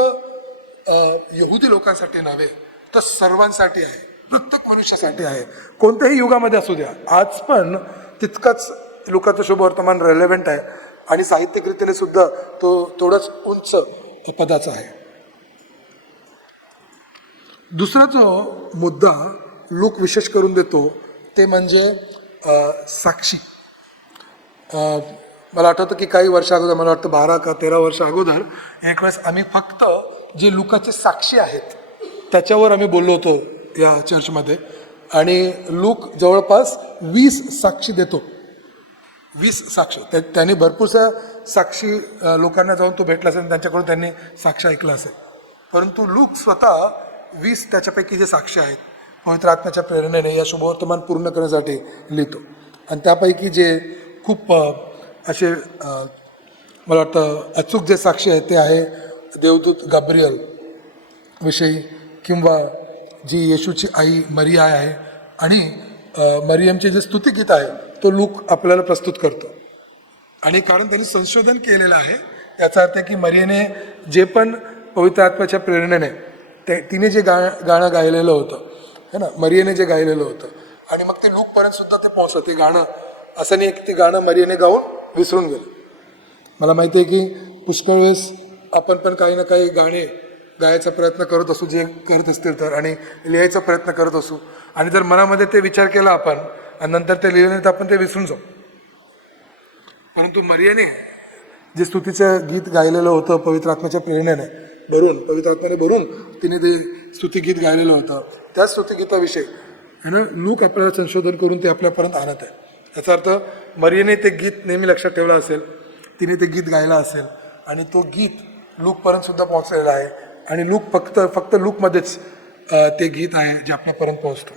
यहुदी लोकांसाठी नव्हे तर सर्वांसाठी आहे, प्रत्येक मनुष्यासाठी आहे, कोणत्याही युगामध्ये असू द्या. आज पण तितकंच लुकाचं शुभवर्तमान रेलेव्हंट आहे आणि साहित्यकृतीने सुद्धा तो थोडाच उंच पदाचा आहे. दुसरा जो मुद्दा लूक विशेष करून देतो ते म्हणजे साक्षी. मला आठवतं की काही वर्ष अगोदर, मला वाटतं 12 का 13 वर्ष अगोदर एक वेळेस आम्ही फक्त जे लुकाचे साक्षी आहेत त्याच्यावर आम्ही बोललो होतो या चर्चमध्ये. आणि लूक जवळपास 20 साक्षी देतो, 20 साक्षी. त्यांनी भरपूरशा साक्षी लोकांना जाऊन तो भेटला असेल, त्यांच्याकडून त्यांनी साक्ष ऐकला असेल, परंतु लूक स्वतः 20 त्याच्यापैकी जे साक्षी आहेत पवित्र आत्म्याच्या प्रेरणेने या शुभवर्तमान पूर्ण करण्यासाठी लिहितो. आणि त्यापैकी जे खूप असे मला वाटतं अचूक जे साक्षी आहेत ते आहे देवदूत गब्रियल विषयी, किंवा जी येशूची आई मरिया आहे आणि मरियमचे जे स्तुतिगीत आहे तो लूक आपल्याला प्रस्तुत करतो. आणि कारण त्यांनी संशोधन केलेलं आहे, याचा अर्थ आहे की मरियेने जे पण पवित्र आत्म्याच्या प्रेरणेने तिने जे गाणं गायलेलं होतं है ना, मरियेने जे गायलेलं होतं, आणि मग ते लूकपर्यंत सुद्धा ते पोहोचलं. ते गाणं असं नाही की ते गाणं मरियेने गाऊन विसरून गेलं. मला माहिती आहे की पुष्कळ वेळेस आपण पण काही ना काही गाणे गायचा प्रयत्न करत असू, जे करत असतील तर, आणि लिहायचा प्रयत्न करत असू, आणि जर मनामध्ये ते विचार केला आपण आणि नंतर ते लिहिलं नाही तर आपण ते विसरून जाऊ. परंतु मरियेने जे स्तुतीचं गीत गायलेलं होतं पवित्र आत्म्याच्या प्रेरणेने भरून, पवित्र आत्म्याने भरून तिने ते स्तुतिगीत गायलेलं होतं, त्या स्तुतिगीताविषयी है ना लूक आपल्याला संशोधन करून ते आपल्यापर्यंत आणत आहे. याचा अर्थ मरियेने ते गीत नेहमी लक्षात ठेवलं असेल, तिने ते गीत गायला असेल आणि तो गीत लूकपर्यंत सुद्धा पोहोचलेला आहे. आणि लूक फक्त लूकमध्येच ते गीत आहे जे आपल्यापर्यंत पोहोचतं.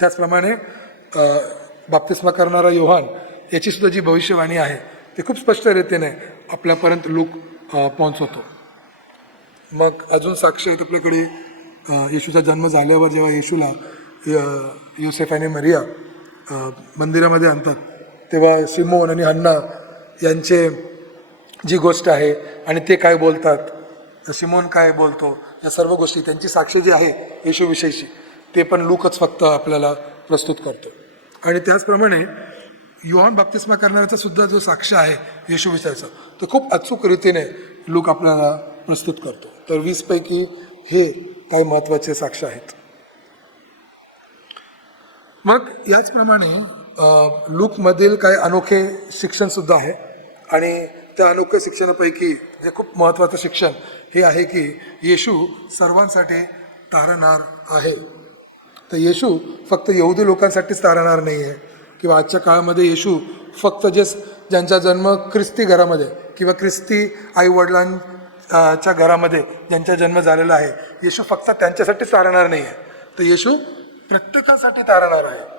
त्याचप्रमाणे बाप्तिस्मा करणारा योहान याची सुद्धा जी भविष्यवाणी आहे ती खूप स्पष्ट रीतीने आपल्यापर्यंत लूक पोहोचवतो. मग अजून साक्ष आहेत आपल्याकडे येशूचा जन्म झाल्यावर जेव्हा येशूला योसेफ आणि मरिया मंदिरामध्ये आणतात तेव्हा शिमोन आणि हन्ना यांचे जी गोष्ट आहे आणि ते काय बोलतात, शिमोन काय बोलतो, या सर्व गोष्टी त्यांची साक्ष जी आहे येशूविषयीची ते पण लूकच फक्त आपल्याला प्रस्तुत करतो. आणि त्याचप्रमाणे योहान बाप्तिस्मा करणाऱ्याचा सुद्धा जो साक्ष आहे येशूविषयीचा तो खूप अचूक रीतीने लूक आपल्याला प्रस्तुत करतो. तर 20 पैकी हे काही महत्त्वाचे साक्ष आहेत. मग याचप्रमाणे लूकमधील काही अनोखे शिक्षण सुद्धा आहे आणि त्या अनोख्या शिक्षणापैकी जे खूप महत्त्वाचं शिक्षण हे आहे की येशू सर्वांसाठी तारणार आहे. तर येशू फक्त यहुदी लोकांसाठीच तारणार नाही आहे किंवा आजच्या काळामध्ये येशू फक्त ज्यांचा जन्म ख्रिस्ती घरामध्ये किंवा ख्रिस्ती आईवडिलांच्या घरामध्ये ज्यांचा जन्म झालेला आहे, येशू फक्त त्यांच्यासाठीच तारणार नाही आहे, तर येशू प्रत्येकासाठी तारणार आहे.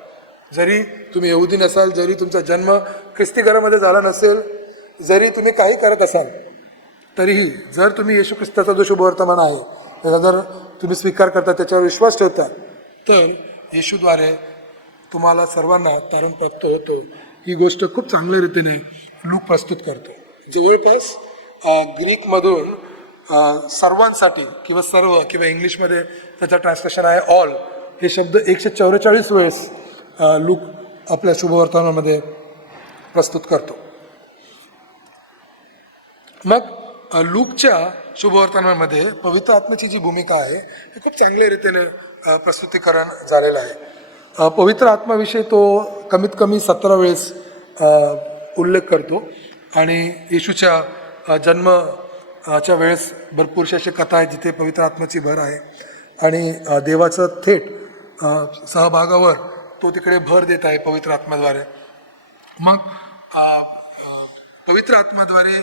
जरी तुम्ही यहुदी नसाल, जरी तुमचा जन्म ख्रिस्ती घरामध्ये झाला नसेल, जरी तुम्ही काही करत असाल, तरीही जर तुम्ही येशू ख्रिस्ताचा जो शुभवर्तमान आहे त्याचा जर तुम्ही स्वीकार करता, त्याच्यावर विश्वास ठेवता, तर येशूद्वारे तुम्हाला सर्वांना तारण प्राप्त होतो. ही गोष्ट खूप चांगल्या रीतीने लूक प्रस्तुत करतो. जवळपास ग्रीकमधून सर्वांसाठी किंवा सर्व किंवा इंग्लिशमध्ये त्याचं ट्रान्सलेशन आहे ऑल, हे शब्द 144 वेळेस लूक आपल्या शुभवर्तमानामध्ये प्रस्तुत करतो. मग लूकच्या शुभवर्तमानामध्ये पवित्र आत्म्याची जी भूमिका आहे हे खूप चांगल्या रीतीने प्रस्तुतीकरण झालेलं आहे. पवित्र आत्म्याविषयी तो कमीत कमी 17 वेळेस उल्लेख करतो आणि येशूच्या जन्माच्या वेळेस भरपूरशा अशा कथा आहेत जिथे पवित्र आत्म्याची भर आहे आणि देवाचं थेट सहभागावर तो तिकडे भर देत आहे पवित्र आत्म्याद्वारे. मग पवित्र आत्म्याद्वारे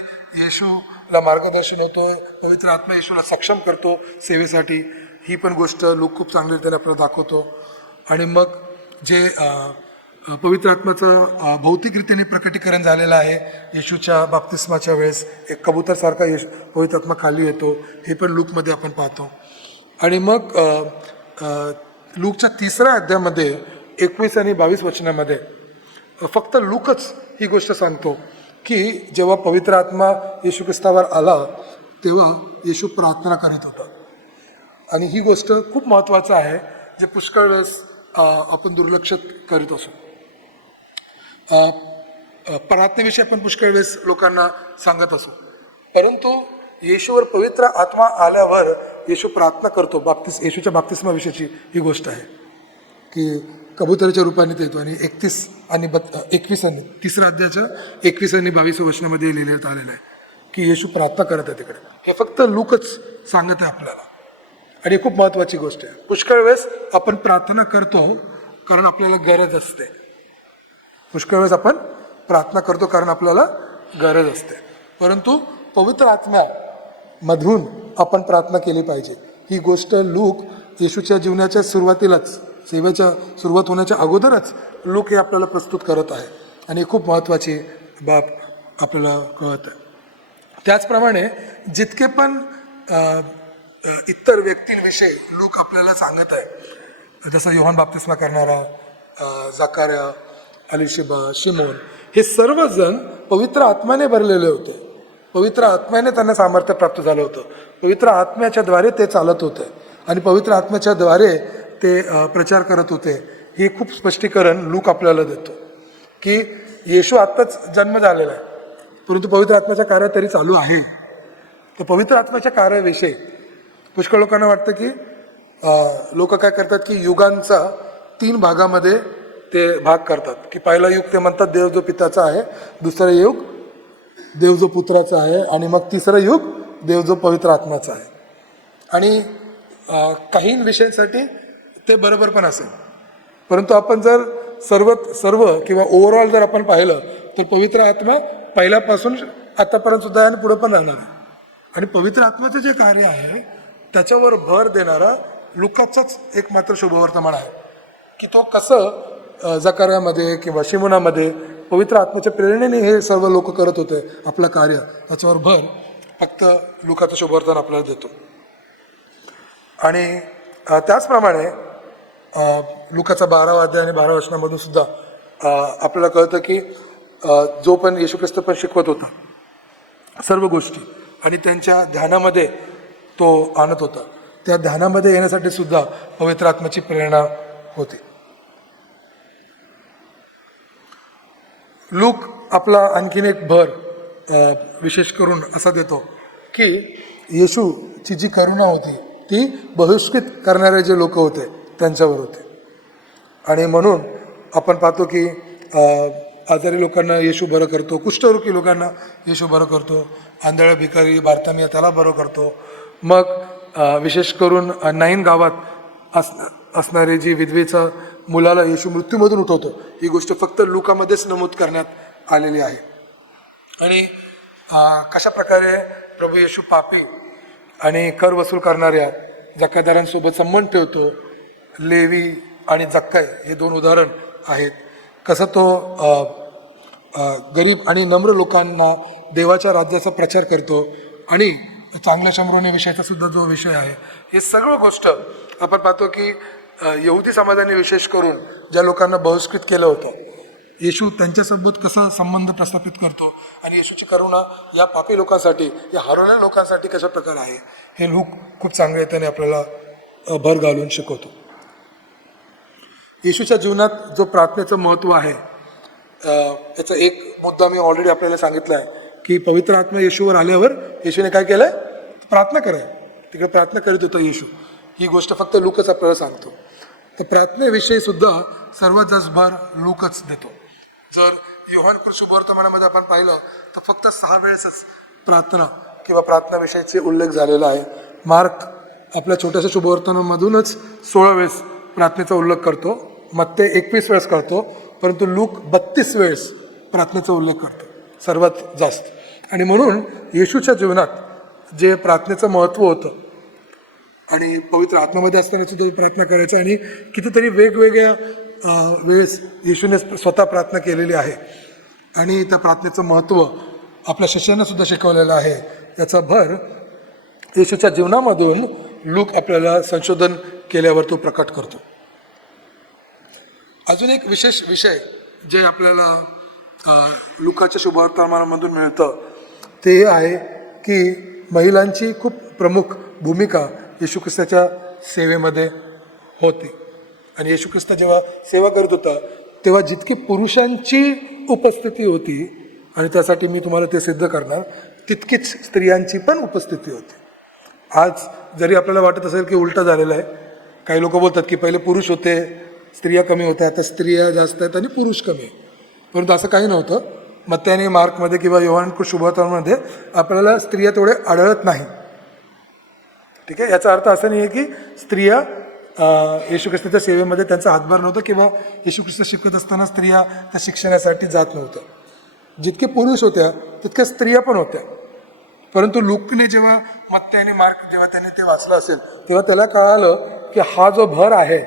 येशूला मार्गदर्शन होतो, पवित्र आत्मा येशूला सक्षम करतो सेवेसाठी. ही पण गोष्ट लोक खूप चांगल्या रीतीने आपल्याला दाखवतो. आणि मग जे पवित्र आत्म्याचं भौतिकरीतीने प्रकटीकरण झालेलं आहे येशूच्या बाप्तिस्माच्या वेळेस, एक कबूतरसारखा पवित्र आत्मा खाली येतो, हे पण लूकमध्ये आपण पाहतो. आणि मग लूकच्या 3ऱ्या अध्यायामध्ये 21 आणि 22 वचनामध्ये फक्त लूकच ही गोष्ट सांगतो की जेव्हा पवित्र आत्मा येशू ख्रिस्तावर आला तेव्हा येशू प्रार्थना करीत होता. आणि ही गोष्ट खूप महत्त्वाचं आहे जे पुष्कळ वेळेस आपण दुर्लक्षित करीत असो. प्रार्थनेविषयी आपण पुष्कळ वेळेस लोकांना सांगत असो, परंतु येशूवर पवित्र आत्मा आल्यावर येशू प्रार्थना करतो. येशूच्या बाप्तिस्माविषयीची ही गोष्ट आहे की कबुतराच्या रूपाने येतो. आणि 31 आणि 21 3ऱ्या अध्यायाच्या 21 आणि 22 वचनामध्ये लिहिण्यात आलेलं आहे की येशू प्रार्थना करत आहे तिकडे. हे फक्त लूकच सांगत आहे आपल्याला आणि खूप महत्त्वाची गोष्ट आहे. पुष्कळ वेळेस आपण प्रार्थना करतो कारण आपल्याला गरज असते. पुष्कळ वेळेस आपण प्रार्थना करतो कारण आपल्याला गरज असते, परंतु पवित्र आत्म्यामधून आपण प्रार्थना केली पाहिजे. ही गोष्ट लूक येशूच्या जीवनाच्या सुरुवातीलाच, सेवेच्या सुरुवात होण्याच्या अगोदरच लूक हे आपल्याला प्रस्तुत करत आहे आणि खूप महत्त्वाची बाब आपल्याला कळत आहे. त्याचप्रमाणे जितके पण इतर व्यक्तींविषयी लूक आपल्याला सांगत आहे, जसं योहान बाप्तिस्मा करणारा, जकार्या, अलिशिबा, शिमोन, हे सर्वजण पवित्र आत्म्याने भरलेले होते. पवित्र आत्म्याने त्यांना सामर्थ्य प्राप्त झालं होतं. पवित्र आत्म्याच्या द्वारे ते चालत होते आणि पवित्र आत्म्याच्या द्वारे ते प्रचार करत होते. हे खूप स्पष्टीकरण लूक आपल्याला देतो की येशू आत्ताच जन्म झालेला आहे, परंतु पवित्र आत्म्याचं कार्य तरी चालू आहे. तर पवित्र आत्म्याच्या कार्याविषयी पुष्कळ लोकांना वाटतं की लोक काय करतात की युगांचा 3 भागामध्ये ते भाग करतात की पहिला युग ते म्हणतात देव जो पिताचा आहे, दुसरं युग देव जो पुत्राचा आहे आणि मग तिसरं युग देव जो पवित्र आत्म्याचा आहे. आणि काही विषयांसाठी ते बरोबर पण असेल, परंतु आपण जर सर्व किंवा ओव्हरऑल जर आपण पाहिलं तर पवित्र आत्मा पहिल्यापासून आतापर्यंत सुद्धा आणि पुढे पण राहणार आहे. आणि पवित्र आत्म्याचं जे कार्य आहे त्याच्यावर भर देणारा लूकाचाच एक मात्र शुभवर्तमान आहे की तो कसं जकार्यामध्ये किंवा शिमोनामध्ये पवित्र आत्म्याच्या प्रेरणेने हे सर्व लोक करत होते आपलं कार्य, त्याच्यावर भर फक्त लूकाचं शुभवर्तमान आपल्याला देतो. आणि त्याचप्रमाणे लूकाचा 12वा अध्याय आणि 12व्या वचनामधून सुद्धा आपल्याला कळतं की जो पण येशू ख्रिस्त पण शिकवत होता सर्व गोष्टी, आणि त्यांच्या ध्यानामध्ये तो आणत होता. त्या ध्यानामध्ये येण्यासाठी सुद्धा पवित्र आत्म्याची प्रेरणा होती. लूक आपला आणखीन एक भर विशेष करून असा देतो की येशूची जी करुणा होती ती बहिष्कृत करणारे जे लोक होते त्यांच्यावर होते. आणि म्हणून आपण पाहतो की आजारी लोकांना येशू बरं करतो, कुष्ठरोगी लोकांना येशू बरं करतो, आंधळा भिकारी बारतामिया त्याला बरं करतो. मग विशेष करून नाईन गावात असणारे जी विधवेचं मुलाला येशू मृत्यूमधून उठवतो, ही गोष्ट फक्त लुकामध्येच नमूद करण्यात आलेली आहे. आणि कशा प्रकारे प्रभू येशू पापी आणि कर वसूल करणाऱ्या जक्कायदारांसोबत संबंध ठेवतो. लेवी आणि जक्काय हे दोन उदाहरण आहेत. कसं तो गरीब आणि नम्र लोकांना देवाच्या राज्याचा प्रचार करतो, आणि चांगल्या शंभरोनीविषयीचा सुद्धा जो विषय आहे, हे सगळं गोष्ट आपण पाहतो की यहुदी समाजाने विशेष करून ज्या लोकांना बहिष्कृत केलं होतं, येशू त्यांच्यासोबत कसा संबंध प्रस्थापित करतो आणि येशूची करुणा या पापी लोकांसाठी, या हरवणाऱ्या लोकांसाठी कशा प्रकारे आहे, हे लूक खूप चांगल्या रीतीने आपल्याला भर घालून शिकवतो. येशूच्या जीवनात जो प्रार्थनेचं महत्त्व आहे, याचा एक मुद्दा मी ऑलरेडी आपल्याला सांगितला आहे की पवित्र आत्मा येशूवर आल्यावर येशूने काय केलंय, प्रार्थना कराय. तिकडे प्रार्थना करत होता येशू. ही गोष्ट फक्त लूकच आपल्याला सांगतो. तर प्रार्थनेविषयी सुद्धा सर्वात जास्त भर लूकच देतो. जर योहान शुभवर्तमानामध्ये आपण पाहिलं तर फक्त 6 वेळेसच प्रार्थना किंवा प्रार्थनाविषयीचे उल्लेख झालेला आहे. मार्क आपल्या छोट्याशा शुभवर्तमानामधूनच 16 वेळेस प्रार्थनेचा उल्लेख करतो, मत्ते 21 वेळेस करतो, परंतु लूक 32 वेळेस प्रार्थनेचा उल्लेख करतो सर्वात जास्त. आणि म्हणून येशूच्या जीवनात जे प्रार्थनेचं महत्त्व होतं, आणि पवित्र आत्म्यामध्ये असताना सुद्धा प्रार्थना करायचं, आणि कितीतरी वेगवेगळ्या वेळेस येशूने स्वतः प्रार्थना केलेली आहे, आणि त्या प्रार्थनेचं महत्त्व आपल्या शिष्यांना सुद्धा शिकवलेलं आहे. याचा भर येशूच्या जीवनामधून लूक आपल्याला संशोधन केल्यावर तो प्रकट करतो. अजून एक विशेष विषय जे आपल्याला लुकाच्या शुभवर्तमानामधून मिळतं ते आहे की महिलांची खूप प्रमुख भूमिका येशू ख्रिस्ताच्या सेवेमध्ये होती. आणि येशू ख्रिस्त जेव्हा सेवा करत होता तेव्हा जितकी पुरुषांची उपस्थिती होती, आणि त्यासाठी मी तुम्हाला ते सिद्ध करणार, तितकीच स्त्रियांची पण उपस्थिती होती. आज जरी आपल्याला वाटत असेल की उलटा झालेला आहे, काही लोक बोलतात की पहिले पुरुष होते, स्त्रिया कमी होत्या, आता स्त्रिया जास्त आहेत आणि पुरुष कमी आहे. परंतु असं काही नव्हतं. मत्ते आणि मार्कमध्ये किंवा योहान शुभवर्तमानामध्ये आपल्याला स्त्रिया तेवढे आढळत नाही. ठीक आहे, याचा अर्थ असा नाही आहे की स्त्रिया येशू ख्रिस्ताच्या सेवेमध्ये त्यांचा हातभार नव्हता, किंवा येशू ख्रिस्त शिकवत असताना स्त्रिया त्या शिक्षणासाठी जात नव्हत्या. जितके पुरुष होत्या तितक्या स्त्रिया पण होत्या. परंतु लूकने जेव्हा मत्ते आणि मार्क जेव्हा त्यांनी ते वाचलं असेल तेव्हा त्याला कळालं की हा जो भर आहे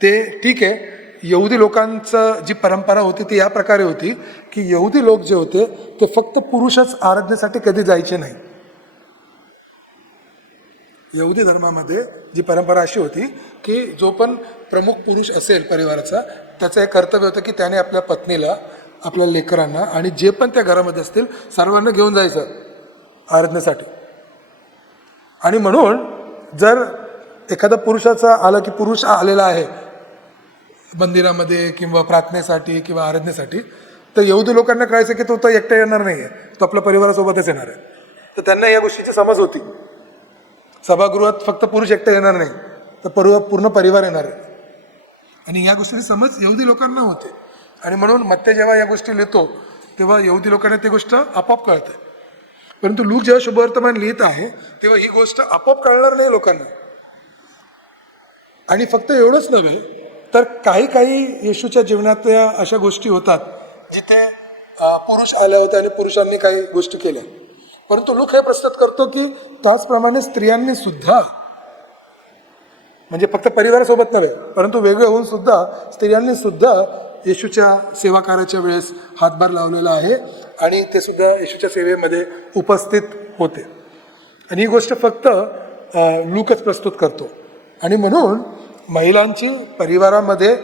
ते ठीक आहे. यहुदी लोकांचं जी परंपरा होती ती या प्रकारे होती की यहुदी लोक जे होते ते फक्त पुरुषच आराधनेसाठी कधी जायचे नाही. यहुदी धर्मामध्ये जी परंपरा अशी होती की जो पण प्रमुख पुरुष असेल परिवाराचा, त्याचं एक कर्तव्य होतं की त्याने आपल्या पत्नीला, आपल्या लेकरांना आणि जे पण त्या घरामध्ये असतील सर्वांना घेऊन जायचं आराधनेसाठी. आणि म्हणून जर एखादा पुरुषाचा आला की पुरुष आलेला आहे मंदिरामध्ये किंवा प्रार्थनेसाठी किंवा आराधनेसाठी, तर यहुदी लोकांना कळायचं की तो एकटा येणार नाही आहे, तो आपल्या परिवारासोबतच येणार आहे. तर त्यांना या गोष्टीची समज होती, सभागृहात फक्त पुरुष एकटा येणार नाही, तर पूर्ण परिवार येणार आहे. आणि या गोष्टीची समज यहुदी लोकांना होते. आणि म्हणून मत्ते जेव्हा या गोष्टी लिहितो तेव्हा यहुदी लोकांना ती गोष्ट आपोआप कळते. परंतु लूक जेव्हा शुभवर्तमान लिहित आहे तेव्हा ही गोष्ट आपोआप कळणार नाही लोकांना. आणि फक्त एवढंच नव्हे तर काही काही येशूच्या जीवनातल्या अशा गोष्टी होतात जिथे पुरुष आले होते आणि पुरुषांनी काही गोष्टी केल्या. परंतु लूक हे प्रस्तुत करतो की त्याचप्रमाणे स्त्रियांनी सुद्धा, म्हणजे फक्त परिवारासोबत नव्हे परंतु वेगळे होऊन सुद्धा स्त्रियांनी सुद्धा येशूच्या सेवा कार्याच्या वेळेस हातभार लावलेला आहे, आणि ते सुद्धा येशूच्या सेवेमध्ये उपस्थित होते. आणि ही गोष्ट फक्त लूकच प्रस्तुत करतो. आणि म्हणून महिलांची परिवारामध्ये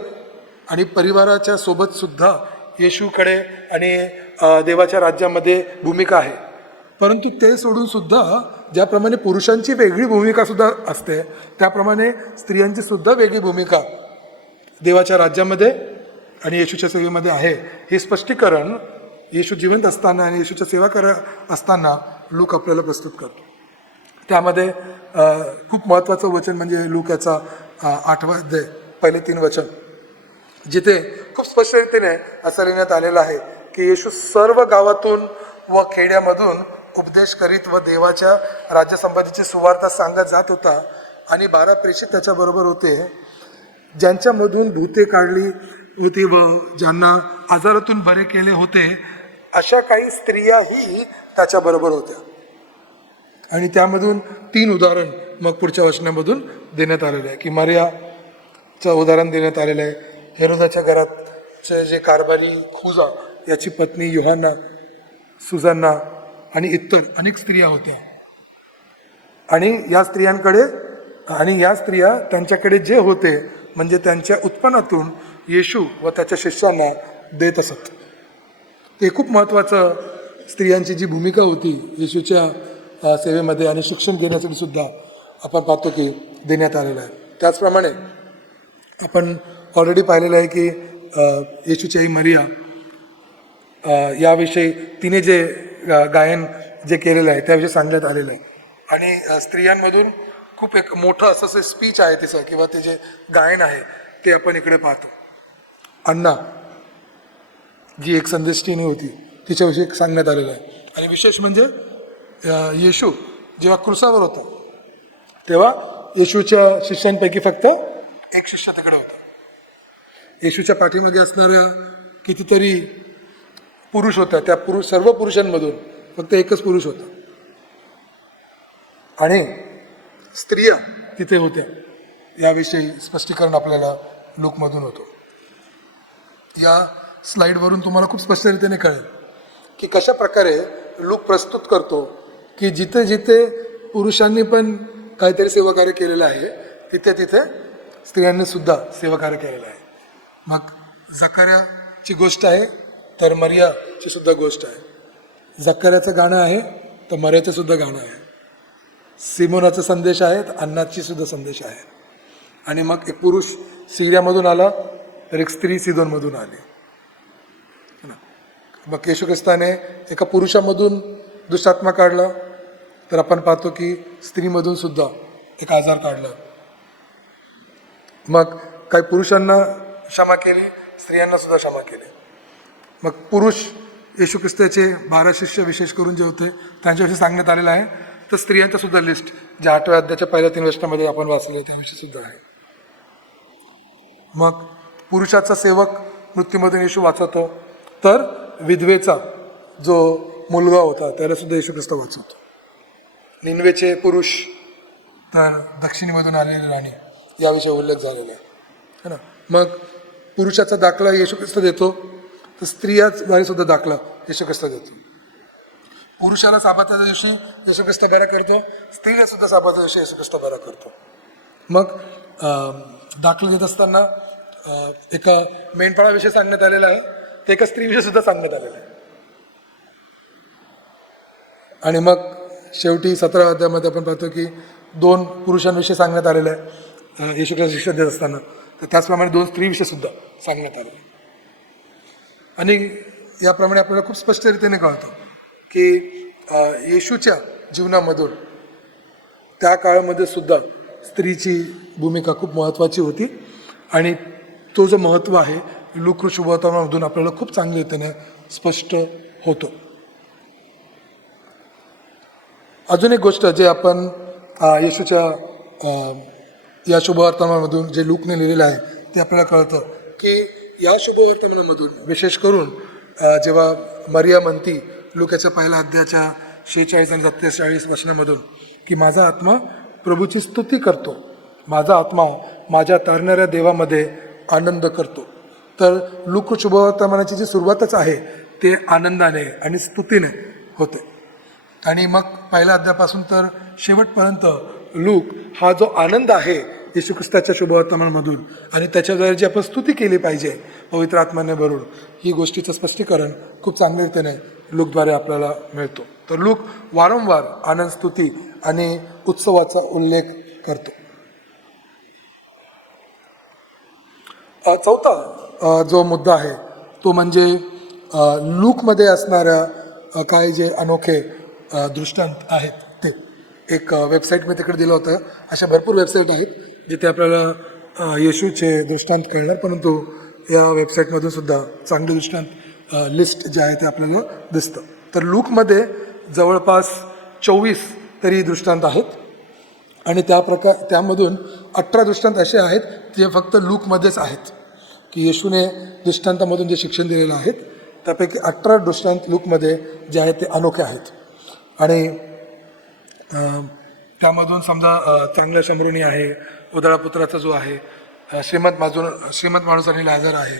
आणि परिवाराच्या सोबत सुद्धा येशूकडे आणि देवाच्या राज्यामध्ये भूमिका आहे. परंतु ते सोडून सुद्धा ज्याप्रमाणे पुरुषांची वेगळी भूमिका सुद्धा असते, त्याप्रमाणे स्त्रियांची सुद्धा वेगळी भूमिका देवाच्या राज्यामध्ये आणि येशूच्या सेवेमध्ये आहे. हे स्पष्टीकरण येशू जिवंत असताना आणि येशूच्या सेवा करत असताना लूक आपल्याला प्रस्तुत करतो. त्यामध्ये खूप महत्त्वाचं वचन म्हणजे लूक याचा 8वा अध्याय पहिले 3 वचन, जिथे खूप स्पष्ट रीतीने असं लिहिण्यात आलेलं आहे की येशू सर्व गावातून व खेड्यामधून उपदेश करीत व देवाच्या राज्यसंबंधीची सुवार्ता सांगत जात होता. आणि 12 प्रेषित त्याच्याबरोबर होते, ज्यांच्यामधून भूते काढली होती व ज्यांना आजारातून बरे केले होते, अशा काही स्त्रियाही त्याच्याबरोबर होत्या. आणि त्यामधून 3 उदाहरण मग पुढच्या वचनामधून देण्यात आलेलं आहे की मरियाचं उदाहरण देण्यात आलेलं आहे. हेरोदाच्या घराचे जे कारभारी खुजा याची पत्नी योहाना, सुजान्ना आणि इतर अनेक स्त्रिया होत्या. आणि या स्त्रिया त्यांच्याकडे जे होते म्हणजे त्यांच्या उत्पन्नातून येशू व त्याच्या शिष्यांना देत असत. ते खूप महत्त्वाचं स्त्रियांची जी भूमिका होती येशूच्या सेवेमध्ये आणि शिक्षण घेण्यासाठी सुद्धा आपण पाहतो की देण्यात आलेलं आहे. त्याचप्रमाणे आपण ऑलरेडी पाहिलेलं आहे की येशूची आई मरिया याविषयी तिने जे गायन जे केलेलं आहे त्याविषयी सांगण्यात आलेलं आहे. आणि स्त्रियांमधून खूप एक मोठं असं स्पीच आहे तिचं किंवा ते जे गायन आहे ते आपण इकडे पाहतो. अन्ना जी एक संदेष्टीने होती तिच्याविषयी सांगण्यात आलेलं आहे. आणि विशेष म्हणजे येशू जेव्हा क्रुसावर होता तेव्हा येशूच्या शिष्यांपैकी फक्त एक शिष्य तिकडे होता. येशूच्या पाठीमागे असणाऱ्या कितीतरी पुरुष होता, त्या सर्व पुरुषांमधून फक्त एकच पुरुष होता. आणि स्त्रिया तिथे होत्या याविषयी स्पष्टीकरण आपल्याला लूकमधून होतं. या स्लाईडवरून तुम्हाला खूप स्पष्ट रीतीने कळेल की कशा प्रकारे लूक प्रस्तुत करतो की जिथे जिथे पुरुषांनी पण काहीतरी सेवाकार्य केलेलं आहे तिथे तिथे स्त्रियांनी सुद्धा सेवाकार्य केलेलं आहे. मग जकर्याची गोष्ट आहे तर मरियाची सुद्धा गोष्ट आहे. जकर्याचं गाणं आहे तर मरियाचं सुद्धा गाणं आहे. सिमोनाचा संदेश आहे तर अन्नाची सुद्धा संदेश आहे. आणि मग एक पुरुष सिरियामधून आला तर एक स्त्री सिदोनमधून आली. मग येशू ख्रिस्ताने एका पुरुषामधून दुष्टात्मा काढला तर आपण पाहतो की स्त्रीमधून सुद्धा एक आजार काढला. मग काही पुरुषांना क्षमा केली, स्त्रियांना सुद्धा क्षमा केली. मग पुरुष येशू ख्रिस्ताचे 12 शिष्य विशेष करून जे होते त्यांच्याविषयी सांगण्यात आलेलं आहे. तर स्त्रियांचं सुद्धा लिस्ट ज्या 8व्या अध्यायाच्या पहिल्या 3 वचनामध्ये आपण वाचले त्याविषयी सुद्धा आहे. मग पुरुषाचा सेवक मृत्यूमधून येशू वाचवतो तर विधवेचा जो मुलगा होता त्याला सुद्धा येशू ख्रिस्त वाचवतो. निनवेचे पुरुष तर दक्षिणेमधून आलेली राणी याविषयी उल्लेख झालेला आहे ना. मग पुरुषाचा दाखला येशू ख्रिस्त देतो तर स्त्रियाद्वारे सुद्धा दाखला येशू ख्रिस्त देतो. पुरुषाला साबाताच्या दिवशी येशू ख्रिस्त बरा करतो, स्त्रीला सुद्धा साबाताच्या दिवशी येशू ख्रिस्त बरा करतो. मग दाखला देत असताना एका मेंढपाळाविषयी सांगण्यात आलेलं आहे, ते एका स्त्रीविषयी सुद्धा सांगण्यात आलेलं आहे. आणि मग शेवटी 17व्या अध्यायामध्ये आपण पाहतो की 2 पुरुषांविषयी सांगण्यात आलेलं आहे येशू ख्रिस्त शिक्षा देत असताना. तर त्याचप्रमाणे 2 स्त्रीविषयी सुद्धा सांगण्यात आले. आणि याप्रमाणे आपल्याला खूप स्पष्ट रीतीने कळतं की येशूच्या जीवनामधून त्या काळामध्ये सुद्धा स्त्रीची भूमिका खूप महत्त्वाची होती. आणि तो जो महत्त्व आहे लूक शुभवर्तमानामधून आपल्याला खूप चांगल्या रीतीने स्पष्ट होतो. अजून एक गोष्ट जे आपण येशूच्या या शुभवर्तमानामधून जे लूकने लिहिलेलं आहे ते आपल्याला कळतं की या शुभवर्तमानामधून विशेष करून जेव्हा मरिया म्हणती लूकाच्या पहिल्या अध्यायाच्या 46 आणि 47 वचनामधून की माझा आत्मा प्रभूची स्तुती करतो, माझा आत्मा माझ्या तारणाऱ्या देवामध्ये आनंद करतो. तर लूक शुभवर्तमानाची जी सुरुवातच आहे ते आनंदाने आणि स्तुतीने होते. आणि मग पहिल्या अध्यायापासून तर शेवटपर्यंत लूक हा जो आनंद आहे येशू ख्रिस्ताच्या शुभवर्तमानामधून आणि त्याच्याद्वारे जी आपण स्तुती केली पाहिजे पवित्र आत्म्याने भरून, ही गोष्टीचं स्पष्टीकरण खूप चांगल्या रीतीने लूकद्वारे आपल्याला मिळतो. तर लूक वारंवार आनंद, स्तुती आणि उत्सवाचा उल्लेख करतो. चौथा जो मुद्दा आहे तो म्हणजे लूकमध्ये असणाऱ्या काही जे अनोखे दृष्टांत आहेत ते. एक वेबसाईट मी तिकडे दिलं होतं. अशा भरपूर वेबसाईट आहेत जिथे आपल्याला येशूचे दृष्टांत कळणार, परंतु या वेबसाईटमधून सुद्धा चांगले दृष्टांत लिस्ट जे आहे ते आपल्याला दिसतं. तर लूकमध्ये जवळपास 24 तरी दृष्टांत आहेत आणि त्यामधून 18 दृष्टांत असे आहेत जे फक्त लूकमध्येच आहेत, की येशूने दृष्टांतामधून जे शिक्षण दिलेलं आहे त्यापैकी 18 दृष्टांत लूकमध्ये जे आहेत ते अनोखे आहेत. आणि त्यामधून समजा चांगल्या शंभरुणी आहे, उधळा पुत्राचा जो आहे, श्रीमंत माणूस आणि लाजर आहे,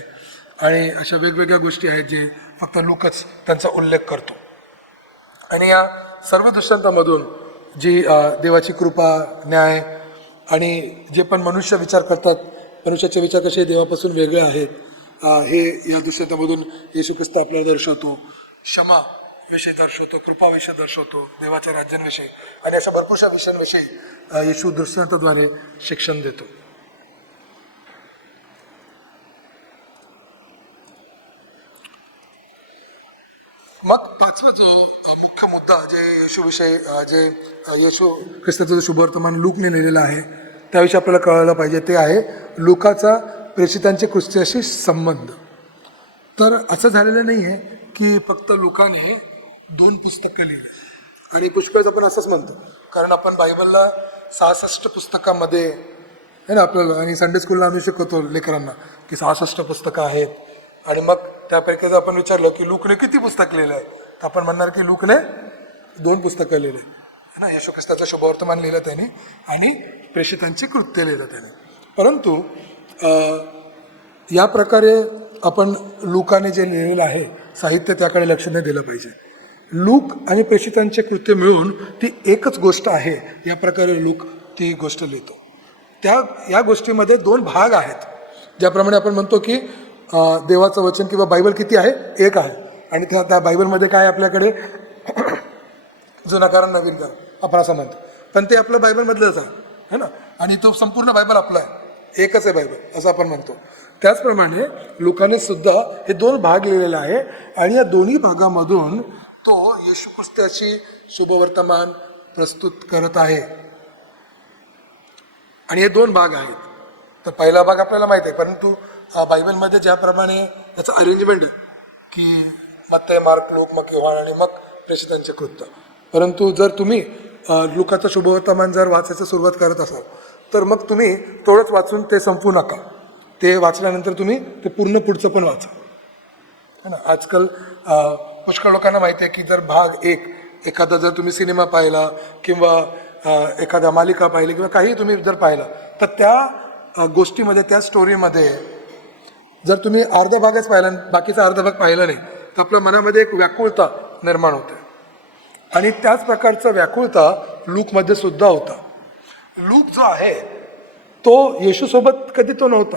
आणि अशा वेगवेगळ्या गोष्टी आहेत जे फक्त लूकच त्यांचा उल्लेख करतो. आणि या सर्व दृष्टांतामधून जी देवाची कृपा, न्याय आणि जे पण मनुष्य विचार करतात, मनुष्याचे विचार कसे देवापासून वेगळे आहेत, हे या दृष्टांतामधून येशू ख्रिस्त आपल्याला दर्शवतो. क्षमा विषय दर्शवतो, कृपाविषय दर्शवतो, देवाच्या राज्यांविषयी आणि अशा भरपूरशा विषयांविषयी येशू दृष्टांताद्वारे शिक्षण देतो. मग पाचवा जो मुख्य मुद्दा जे येशू ख्रिस्ताचं जो शुभवर्तमान लूकने लिहिलेलं आहे त्याविषयी आपल्याला कळायला पाहिजे, ते आहे लूकाचा प्रेषितांच्या कृत्याशी संबंध. तर असं झालेलं नाही आहे की फक्त लूकाने 2 पुस्तकं लिहिली आणि पुष्कळ आपण असंच म्हणतो, कारण आपण बायबलला 66 पुस्तकामध्ये आहे ना आपल्याला, आणि संडे स्कूलला आम्ही शिकवतो लेकरांना की 66 पुस्तकं आहेत. आणि मग त्यापैकी जर आपण विचारलं की लूकने किती पुस्तक लिहिलं आहे, तर आपण म्हणणार की लूकने 2 पुस्तकं लिहिले आहे ना. येशू ख्रिस्ताचं शुभवर्तमान लिहिलं त्याने आणि प्रेषितांची कृत्य लिहिलं त्याने. परंतु या प्रकारे आपण लूकाने जे लिहिलेलं आहे साहित्य त्याकडे लक्ष नाही दिलं पाहिजे. लूक आणि प्रेषितांचे कृत्य मिळून ती एकच गोष्ट आहे, या प्रकारे लूक ती गोष्ट लिहितो. या गोष्टीमध्ये 2 भाग आहेत. ज्याप्रमाणे आपण म्हणतो की देवाचं वचन किंवा बायबल किती आहे, एक आहे, आणि त्या बायबलमध्ये काय आपल्याकडे जुना कारण नवीन कारण आपण असं म्हणतो, पण ते आपलं बायबलमधलंच आहे ना, आणि तो संपूर्ण बायबल आपला आहे, एकच आहे बायबल असं आपण म्हणतो. त्याचप्रमाणे लूकाने सुद्धा हे 2 भाग लिहिलेले आहे आणि या दोन्ही भागामधून तो येशू ख्रिस्ताची शुभवर्तमान प्रस्तुत करत आहे. आणि हे 2 भाग आहेत. तर पहिला भाग आपल्याला माहिती आहे, परंतु बायबलमध्ये ज्याप्रमाणे त्याचं अरेंजमेंट आहे की मत्तय, मार्क, लूक, मग योहान आणि मग प्रेषितांचे कृत्य. परंतु जर तुम्ही लूकाचं शुभवर्तमान जर वाचायचं सुरुवात करत असाल तर मग तुम्ही थोडंच वाचून ते संपवू नका. ते वाचल्यानंतर तुम्ही ते पूर्ण पुढचं पण वाचा, है ना. आजकाल पुष्कळ लोकांना माहिती आहे की जर भाग 1 एखादा जर तुम्ही सिनेमा पाहिला किंवा एखादा मालिका पाहिली किंवा काही तुम्ही जर पाहिलं, तर त्या गोष्टीमध्ये, त्या स्टोरीमध्ये जर तुम्ही अर्धा भागच पाहिला, बाकीचा अर्धा भाग पाहिला नाही, तर आपल्या मनामध्ये एक व्याकुळता निर्माण होते. आणि त्याच प्रकारचा व्याकुळता लूकमध्ये सुद्धा होता. लूक जो आहे तो येशूसोबत कधी तो नव्हता.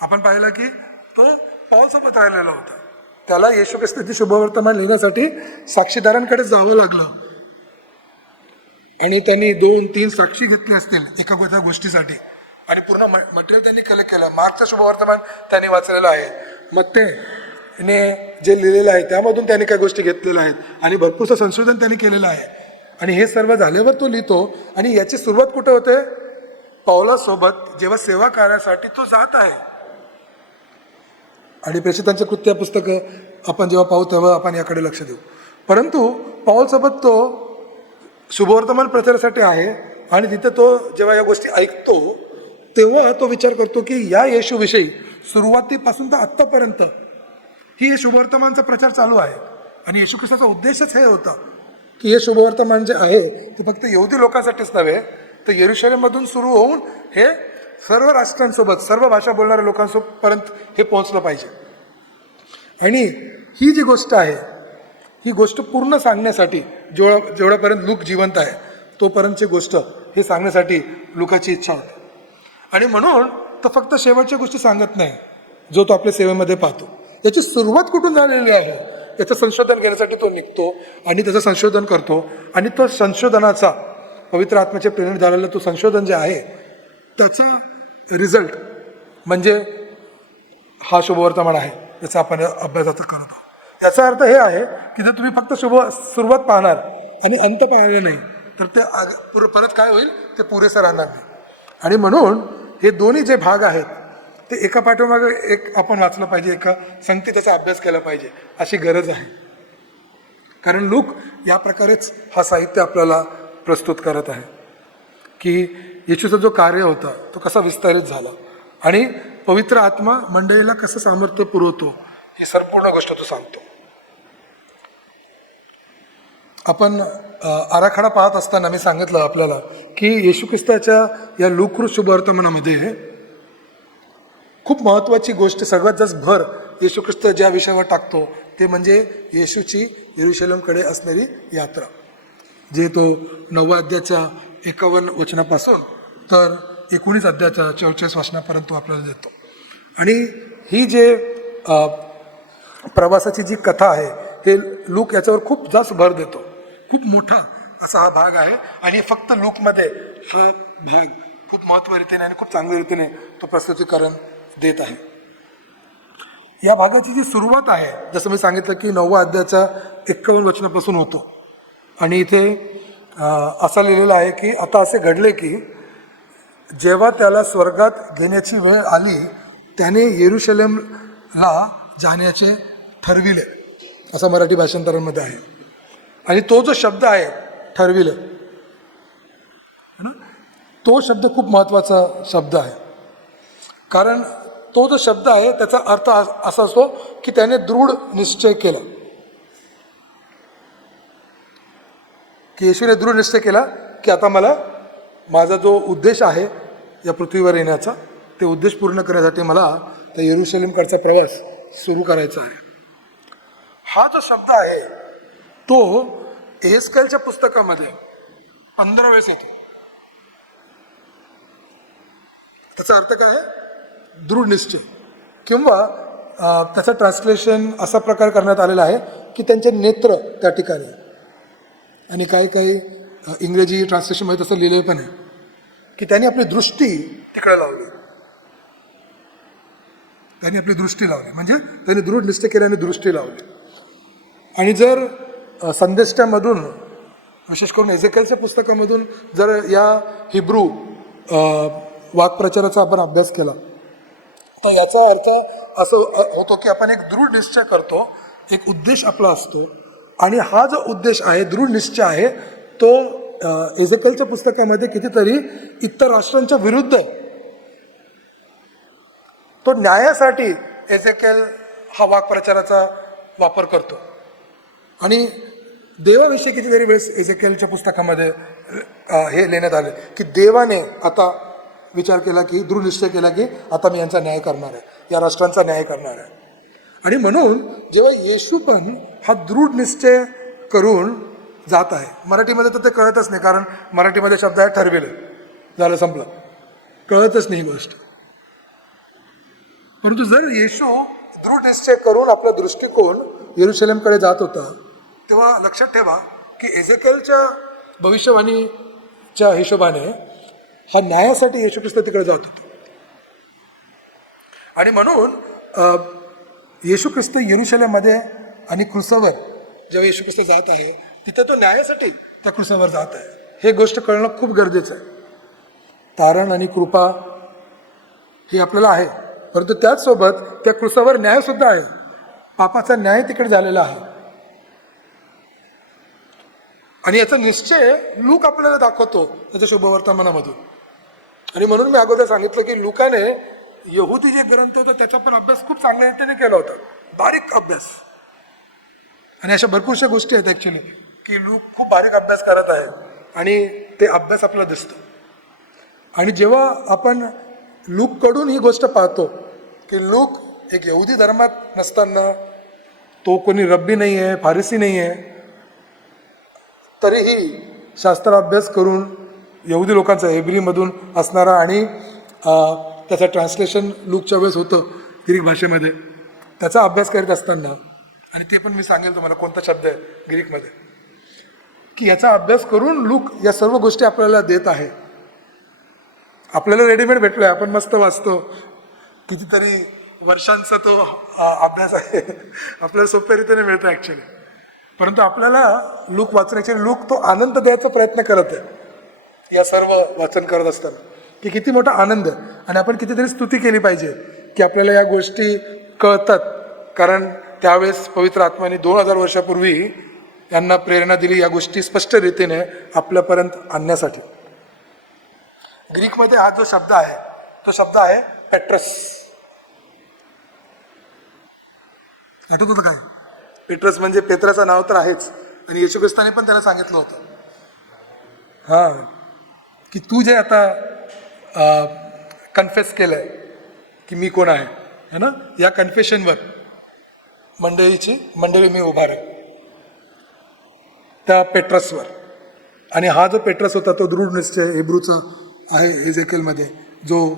आपण पाहिलं की तो पौलसोबत राहिलेला होता. त्याला येशू ख्रिस्ताचे शुभवर्तमान लिहिण्यासाठी साक्षीदारांकडे जावं लागलं आणि त्यांनी 2-3 साक्षी घेतले असतील एका गोष्टीसाठी, आणि पूर्ण मटेरियल त्यांनी कलेक्ट केलं. मार्कचं शुभवर्तमान त्यांनी वाचलेलं आहे, मत्तेने जे लिहिलेलं आहे त्यामधून त्यांनी काही गोष्टी घेतलेल्या आहेत आणि भरपूरचं संशोधन त्यांनी केलेलं आहे. आणि हे सर्व झाल्यावर तो लिहितो. आणि याची सुरुवात कुठे होते, पौलासोबत जेव्हा सेवा कार्यासाठी तो जात आहे. आणि प्रेषितांचे कृत्य पुस्तकं आपण जेव्हा पाहू तेव्हा आपण याकडे लक्ष देऊ. परंतु पौलसोबत तो शुभवर्तमान प्रचारासाठी आहे आणि तिथे तो जेव्हा या गोष्टी ऐकतो तेव्हा तो विचार करतो की या येशूविषयी सुरुवातीपासून तर आत्तापर्यंत ही शुभवर्तमानचा प्रचार चालू आहे. आणि येशू ख्रिस्ताचा उद्देशच हे होता की हे शुभवर्तमान जे आहे ते फक्त यहुदी लोकांसाठीच नव्हे, तर यरुशलेममधून सुरू होऊन हे सर्व राष्ट्रांसोबत, सर्व भाषा बोलणाऱ्या लोकांपर्यंत हे पोहोचलं पाहिजे. आणि ही जी गोष्ट आहे ही गोष्ट पूर्ण सांगण्यासाठी जेवढ्यापर्यंत लूक जिवंत आहे तोपर्यंतची गोष्ट हे सांगण्यासाठी लूकाची इच्छा होती. आणि म्हणून तो फक्त शेवटच्या गोष्टी सांगत नाही जो तो आपल्या सेवेमध्ये पाहतो. याची सुरुवात कुठून झालेली आहे याचं संशोधन घेण्यासाठी तो निघतो आणि त्याचं संशोधन करतो. आणि तो संशोधनाचा पवित्र आत्म्याच्या प्रेरणेने झालेलं तो संशोधन जे आहे त्याचा रिझल्ट म्हणजे हा शुभवर्तमान आहे याचा आपण अभ्यासाचं करत आहोत. याचा अर्थ हे आहे की जर तुम्ही फक्त सुरुवात पाहणार आणि अंत पाहिलं नाही तर ते परत काय होईल, ते पुरेसं राहणार नाही. आणि म्हणून हे दोन्ही जे भाग आहेत ते एका पाठोमागे एक आपण वाचलं पाहिजे, एका संगती त्याचा अभ्यास केला पाहिजे अशी गरज आहे. कारण लूक या प्रकारेच हा साहित्य आपल्याला प्रस्तुत करत आहे की येशूचा जो कार्य होता तो कसा विस्तारित झाला आणि पवित्र आत्मा मंडळीला कसं सामर्थ्य पुरवतो ही संपूर्ण गोष्ट तो सांगतो. आपण आराखडा पाहत असताना मी सांगितलं आपल्याला की येशू ख्रिस्ताच्या या लूक शुभवर्तमानामध्ये खूप महत्त्वाची गोष्ट, सर्वात जास्त भर येशू ख्रिस्त ज्या विषयावर टाकतो ते म्हणजे येशूची यरूशलेमकडे असणारी यात्रा, जे तो 9व्या अध्यायाच्या 51 वचनापासून तर 19 अध्यायाच्या 44 वचनापर्यंत तो आपल्याला देतो. आणि ही जे प्रवासाची जी कथा आहे हे लूक याच्यावर खूप जास्त भर देतो. खूप मोठा असा हा भाग आहे आणि फक्त लूकमध्ये हा भाग खूप महत्त्व रीतीने आणि खूप चांगल्या रीतीने तो प्रस्तुतीकरण देत आहे. या भागाची जी सुरुवात आहे जसं मी सांगितलं की 9व्या अध्यायाच्या 51 वचनापासून होतो. आणि इथे असं लिहिलेलं आहे की आता असे घडले की जेव्हा त्याला स्वर्गात घेण्याची वेळ आली त्याने यरूशलेमला जाण्याचे ठरविले, असं मराठी भाषांतरामध्ये आहे. आणि तो जो शब्द आहे ठरविले तो शब्द खूप महत्त्वाचा शब्द आहे. कारण तो जो शब्द आहे त्याचा अर्थ असा असतो की त्याने दृढ निश्चय केला, की येशूने दृढ निश्चय केला की आता मला माझा जो उद्देश आहे या पृथ्वीवर येण्याचा ते उद्देश पूर्ण करण्यासाठी मला त्या यरूशलेमकडचा प्रवास सुरू करायचा आहे. हा जो शब्द आहे तो एहेस्केलच्या पुस्तकामध्ये 15 वेळेस येतो. त्याचा अर्थ काय आहे? दृढ निश्चय. किंवा त्याचं ट्रान्सलेशन असा प्रकार करण्यात आलेला आहे की त्यांचे नेत्र त्या ठिकाणी, आणि काही इंग्रजी ट्रान्सलेशनमध्ये तसं लिहिलं पण आहे की त्यांनी आपली दृष्टी तिकडे लावली. त्यांनी आपली दृष्टी लावली म्हणजे त्यांनी दृढ निश्चय केल्याने दृष्टी लावली. आणि जर संदेष्टामधून विशेष करून एजेकेलच्या पुस्तकामधून जर या हिब्रू वाक्प्रचाराचा आपण अभ्यास केला तर याचा अर्थ असं होतो की आपण एक दृढ निश्चय करतो, एक उद्देश आपला असतो आणि हा जो उद्देश आहे दृढ निश्चय आहे तो एजेकेलच्या पुस्तकामध्ये कितीतरी इतर राष्ट्रांच्या विरुद्ध तो न्यायासाठी एजेकेल हा वाक्प्रचाराचा वापर करतो. आणि देवाविषयी कितीतरी वेळेस एजेकेलच्या पुस्तकामध्ये हे लिहिण्यात आले की देवाने आता विचार केला की दृढ निश्चय केला की आता मी यांचा न्याय करणार आहे, या राष्ट्रांचा न्याय करणार आहे. आणि म्हणून जेव्हा येशू पण हा दृढ निश्चय करून जात आहे, मराठीमध्ये तर ते कळतच नाही कारण मराठीमध्ये शब्द आहे ठरविले, झालं संपलं, कळतच नाही ही गोष्ट. परंतु जर येशू दृढ निश्चय करून आपला दृष्टिकोन यरूशलेमकडे जात होता तेव्हा लक्षात ठेवा की एजेकेलच्या भविष्यवाणीच्या हिशोबाने हा न्यायासाठी येशू ख्रिस्त तिकडे जात होता. आणि म्हणून येशू ख्रिस्त यरूशलेममध्ये आणि क्रूसावर जेव्हा येशू ख्रिस्त जात आहे तिथे तो न्यायासाठी त्या क्रूसावर जात आहे, हे गोष्ट कळणं खूप गरजेचं आहे. तारण आणि कृपा ही आपल्याला आहे, परंतु त्याचसोबत त्या क्रूसावर न्याय सुद्धा आहे, पापाचा न्याय तिकडे झालेला आहे. आणि याचा निश्चय लूक आपल्याला दाखवतो त्याच्या शुभवर्तमानामधून. आणि म्हणून मी अगोदर सांगितलं की लूकाने यहुदी जे ग्रंथ होता त्याचा पण अभ्यास खूप चांगल्या रीतीने केला होता, बारीक अभ्यास. आणि अशा भरपूरशा गोष्टी आहेत ॲक्च्युली की लूक खूप बारीक अभ्यास करत आहे आणि ते अभ्यास आपल्याला दिसतो. आणि जेव्हा आपण लूककडून ही गोष्ट पाहतो की लूक एक यहुदी धर्मात नसताना, तो कोणी रब्बी नाही आहे, फारसी नाही आहे, तरीही शास्त्राभ्यास करून यहुदी लोकांचा हेब्रीमधून असणारा आणि त्याचं ट्रान्सलेशन लूकच्या वेळेस होतं ग्रीक भाषेमध्ये. त्याचा अभ्यास करत असताना, आणि ते पण मी सांगेल तुम्हाला कोणता शब्द आहे ग्रीकमध्ये, की याचा अभ्यास करून लूक या सर्व गोष्टी आपल्याला देत आहे. आपल्याला रेडीमेड भेटलोय, आपण मस्त वाचतो, कितीतरी वर्षांचा तो अभ्यास आहे, आपल्याला सोप्या रीतीने मिळतो ॲक्च्युली. परंतु आपल्याला लूक वाचण्याचे लूक तो आनंद द्यायचा प्रयत्न करत आहे या सर्व वाचन करत असताना, की किती मोठा आनंद आहे. आणि आपण कितीतरी स्तुती केली पाहिजे की आपल्याला या गोष्टी कळतात, कारण त्यावेळेस पवित्र आत्म्याने 2000 वर्षापूर्वी यांना प्रेरणा दिली या गोष्टी स्पष्ट रीतीने आपल्यापर्यंत आणण्यासाठी. ग्रीकमध्ये हा जो शब्द आहे तो शब्द आहे पेट्रस. आठवत होतं काय? पेट्रस म्हणजे पेत्राचं नाव तर आहेच, आणि येशू ख्रिस्ताने पण त्याला सांगितलं होतं की तू जे आता कन्फेस केलंय की मी कोण आहे, है ना, या कन्फेशनवर मंडळी मी उभार त्या पेट्रसवर. आणि हा जो पेट्रस होता तो दृढ निश्चय हिब्रूचा आहे एजेकेलमध्ये जो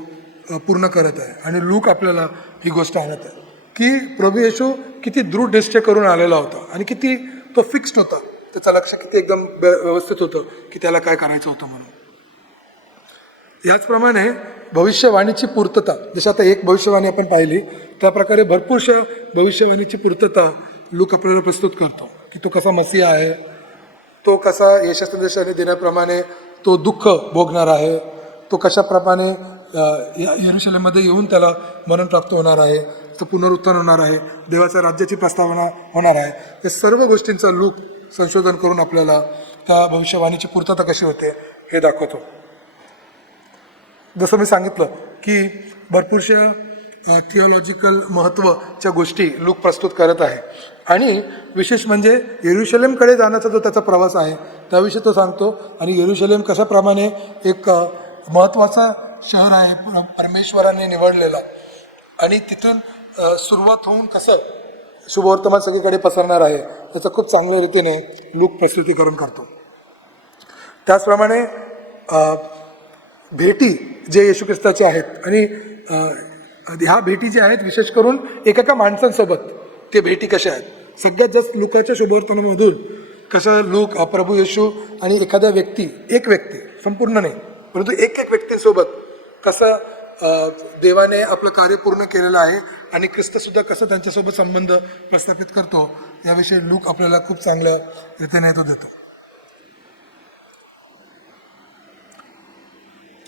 पूर्ण करत आहे. आणि लूक आपल्याला ही गोष्ट आणत आहे की प्रभू येशू किती दृढ निश्चय करून आलेला होता आणि किती तो फिक्स्ड होता, त्याचं लक्ष किती एकदम व्यवस्थित होतं की त्याला काय करायचं होतं म्हणून. याचप्रमाणे भविष्यवाणीची पूर्तता, जसं आता एक भविष्यवाणी आपण पाहिली त्याप्रकारे भरपूरशा भविष्यवाणीची पूर्तता लूक आपल्याला प्रस्तुत करतो की तो कसा मसीहा आहे, तो कसा यशस्वी देण्याप्रमाणे तो दुःख भोगणार आहे, तो कशाप्रमाणे यरूशलेममध्ये येऊन त्याला मरण प्राप्त होणार आहे, तो पुनरुत्थान होणार आहे, देवाच्या राज्याची प्रस्तावना होणार आहे. या सर्व गोष्टींचा लूक संशोधन करून आपल्याला त्या भविष्यवाणीची पूर्तता कशी होते हे दाखवतो. जसं मी सांगितलं की भरपूरशा थिओलॉजिकल महत्त्वाच्या गोष्टी लूक प्रस्तुत करत आहे. आणि विशेष म्हणजे यरूशलेमकडे जाण्याचा जो त्याचा प्रवास आहे त्याविषयी तो सांगतो. आणि यरूशलेम कशाप्रमाणे एक महत्त्वाचा शहर आहे परमेश्वराने निवडलेला, आणि तिथून सुरुवात होऊन कसं शुभवर्तमान सगळीकडे पसरणार आहे त्याचं खूप चांगल्या रीतीने लूक प्रस्तुतीकरण करतो. त्याचप्रमाणे भेटी जे येशू ख्रिस्ताचे आहेत, आणि ह्या भेटी ज्या आहेत विशेष करून एका माणसांसोबत, ते भेटी कशा आहेत, सगळ्यात जास्त लूकाच्या शुभवर्तनामधून कसं लूक प्रभू येशू आणि एखाद्या व्यक्ती, एक व्यक्ती संपूर्ण नाही परंतु एक व्यक्तींसोबत कसं देवाने आपलं कार्य पूर्ण केलेलं आहे आणि ख्रिस्तसुद्धा कसं त्यांच्यासोबत संबंध प्रस्थापित करतो याविषयी लूक आपल्याला खूप चांगल्या रीतीने तो देतो.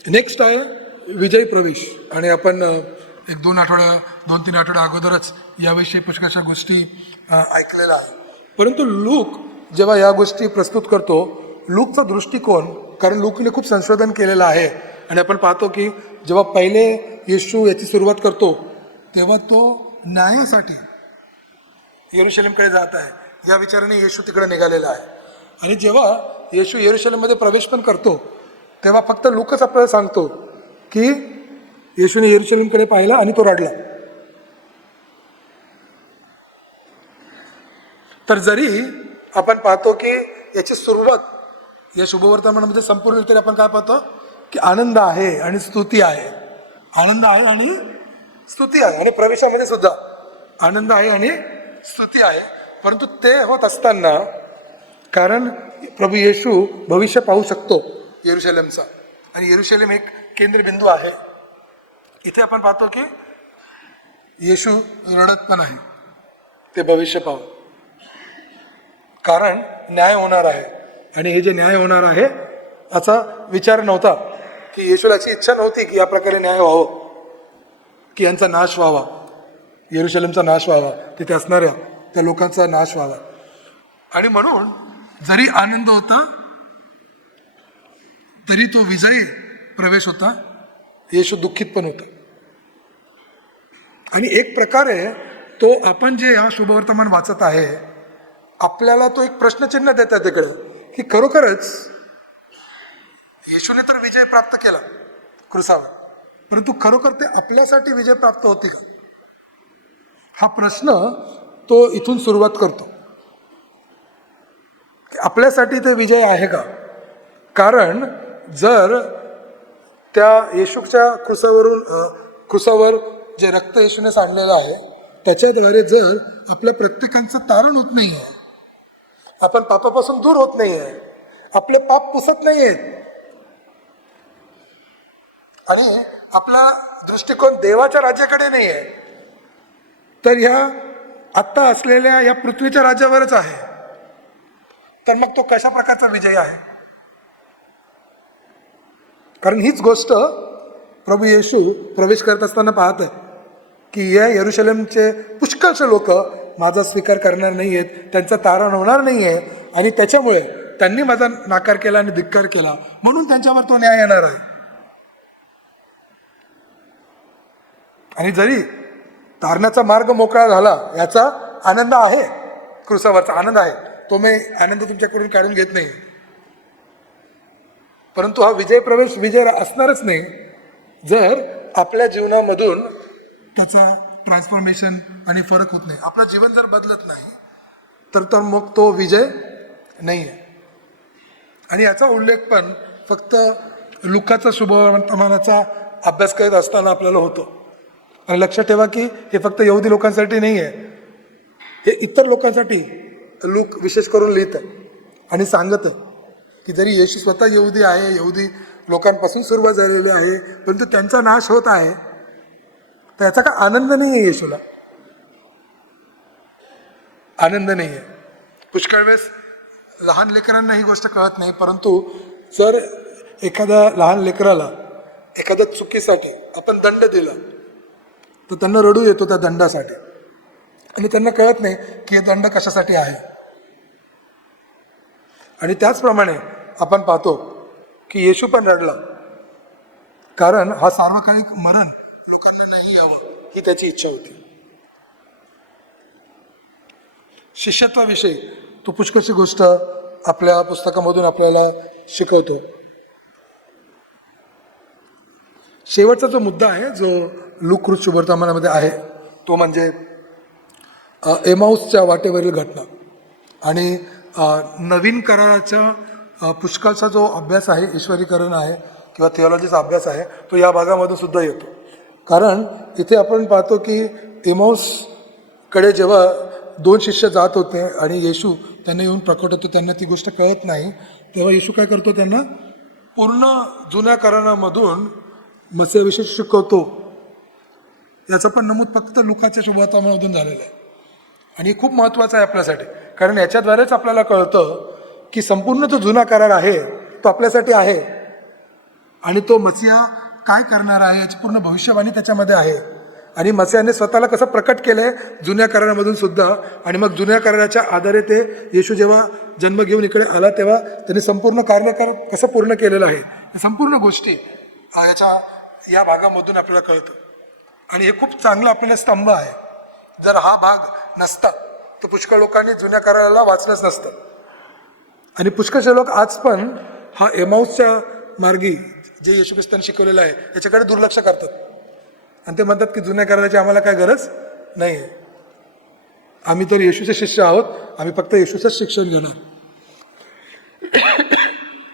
नेक्स्ट आहे विजयी प्रवेश. आणि आपण 2-3 आठवड्या अगोदरच याविषयी पुष्कळशा गोष्टी ऐकलेल्या आहे. परंतु लूक जेव्हा या गोष्टी प्रस्तुत करतो, लूकचा दृष्टिकोन, कारण लूकने खूप संशोधन केलेलं आहे, आणि आपण पाहतो की जेव्हा पहिले येशू याची सुरुवात करतो तेव्हा तो न्यायासाठी यरूशलेमकडे जात आहे या विचाराने येशू तिकडे निघालेला आहे. आणि जेव्हा येशू यरूशलेममध्ये प्रवेश पण करतो तेव्हा फक्त लूकच आपल्याला सांगतो की येशूने यरूशलेमकडे पाहिला आणि तो रडला. तर जरी आपण पाहतो की याची सुरुवात या शुभवर्तमानामध्ये संपूर्ण रीतीने आपण काय पाहतो की आनंद आहे आणि स्तुती आहे, आनंद आहे आणि स्तुती आहे, आणि प्रवेशामध्ये सुद्धा आनंद आहे आणि स्तुती आहे. परंतु ते होत असताना, कारण प्रभू येशू भविष्य पाहू शकतो यरूशलेमचा, आणि यरूशलेम एक केंद्रबिंदू आहे, इथे आपण पाहतो की येशू रडत पण आहे ते भविष्य पाहून, कारण न्याय होणार आहे. आणि हे जे न्याय होणार आहे याचा विचार नव्हता की येशूला अशी इच्छा नव्हती की या प्रकारे न्याय व्हावं, की यांचा नाश व्हावा, यरूशलेमचा नाश व्हावा, तिथे असणाऱ्या त्या लोकांचा नाश व्हावा. आणि म्हणून जरी आनंद होता तरी तो विजयी प्रवेश होता, येशू दुःखित पण होता. आणि एक प्रकारे तो आपण जे हा शुभवर्तमान वाचत आहे आपल्याला तो एक प्रश्नचिन्ह देतात तिकडे की खरोखरच येशूने तर विजय प्राप्त केला क्रुसावर, परंतु खरोखर ते आपल्यासाठी विजय प्राप्त होती का, हा प्रश्न तो इथून सुरुवात करतो की आपल्यासाठी ते विजय आहे का. कारण जर त्या येशूच्या क्रुसावर जे रक्त येशूने सांडलेलं आहे त्याच्याद्वारे जर आपल्या प्रत्येकांचं तारण होत नाही आहे, आपण पापापासून दूर होत नाही आहे, आपले पाप पुसत नाही आहेत आणि आपला दृष्टिकोन देवाच्या राज्याकडे नाही आहे, तर ह्या आत्ता असलेल्या या पृथ्वीच्या राज्यावरच आहे, तर मग तो कशा प्रकारचा विजय आहे? कारण हीच गोष्ट प्रभू येशू प्रवेश करत असताना पाहत आहे की या यरुशलेमचे पुष्कळचे लोक माझा स्वीकार करणार नाही आहेत, त्यांचा तारण होणार नाही आहे आणि त्याच्यामुळे त्यांनी माझा नाकार केला आणि धिक्कार केला, म्हणून त्यांच्यावर तो न्याय येणार आहे. आणि जरी तारणाचा मार्ग मोकळा झाला याचा आनंद आहे, क्रुसावरचा आनंद आहे, तो मी आनंद तुमच्याकडून काढून घेत नाही, परंतु हा विजय असणारच नाही जर आपल्या जीवनामधून त्याचा ट्रान्सफॉर्मेशन आणि फरक होत नाही. आपलं जीवन जर बदलत नाही तर मग तो विजय नाही आहे. आणि याचा उल्लेख पण फक्त लुकाचा शुभवर्तमानाचा अभ्यास करत असताना आपल्याला होतो. आणि लक्षात ठेवा की हे फक्त यहुदी लोकांसाठी नाही आहे, हे इतर लोकांसाठी लूक विशेष करून लिहित आहे आणि सांगत आहे की जरी येशू स्वतः यहुदी आहे, यहुदी लोकांपासून सुरुवात झालेली आहे, परंतु त्यांचा नाश होत आहे, तर याचा काय आनंद नाही आहे. येशूला आनंद नाही आहे. पुष्कळ वेळेस लहान लेकरांना ही गोष्ट कळत नाही, परंतु जर एखाद्या लहान लेकराला एखाद्या चुकीसाठी आपण दंड दिला तर त्यांना रडू येतो त्या दंडासाठी, आणि त्यांना कळत नाही की हे दंड कशासाठी आहे. आणि त्याचप्रमाणे आपण पाहतो की येशू पण रडला, कारण हा सार्वकालिक मरण लोकांना नाही यावं ही त्याची इच्छा होती. शिष्यत्वाविषयी तो पुष्कळशी गोष्ट आपल्या पुस्तकामधून आपल्याला शिकवतो. शेवटचा जो मुद्दा आहे जो लूक शुभवर्तमानामध्ये आहे तो म्हणजे एमाऊसच्या वाटेवरील घटना. आणि नवीन कराराच्या पुष्कळचा जो अभ्यास आहे, ईश्वरीकरण आहे किंवा थिओलॉजीचा अभ्यास आहे, तो या भागामधून सुद्धा येतो. कारण इथे आपण पाहतो की एमाऊसकडे जेव्हा 2 शिष्य जात होते आणि येशू त्यांना येऊन प्रकट होतो, त्यांना ती गोष्ट कळत नाही, तेव्हा येशू काय करतो, त्यांना पूर्ण जुन्या करारामधून मसीहाविषयी शिकवतो. याचं पण नमूद फक्त लुकाच्या शुभवर्तमानामधून झालेलं आहे. आणि खूप महत्त्वाचं आहे आपल्यासाठी, कारण याच्याद्वारेच आपल्याला कळतं की संपूर्ण जो जुना करार आहे तो आपल्यासाठी आहे आणि तो मसीहा काय करणार आहे याची पूर्ण भविष्यवाणी त्याच्यामध्ये आहे. आणि मसीहाने स्वतःला कसं प्रकट केलंय जुन्या करारामधून सुद्धा, आणि मग जुन्या कराराच्या आधारे ते येशू जेव्हा जन्म घेऊन इकडे आला तेव्हा त्यांनी संपूर्ण कार्य कसं पूर्ण केलेलं आहे, या संपूर्ण गोष्टी या भागामधून आपल्याला कळतं. आणि हे खूप चांगलं आपल्याला स्तंभ आहे. जर हा भाग नसता तर पुष्कळ लोकांनी जुन्या कराराला वाचलंच नसतं. आणि पुष्कळचे लोक आज पण हा एमाऊसच्या मार्गी जे येशू ख्रिस्तांनी शिकवलेलं आहे याच्याकडे दुर्लक्ष करतात आणि ते म्हणतात की जुन्या कराराची आम्हाला काय गरज नाही आहे, आम्ही तर येशूचे शिष्य आहोत, आम्ही फक्त येशूचंच शिक्षण घेणार.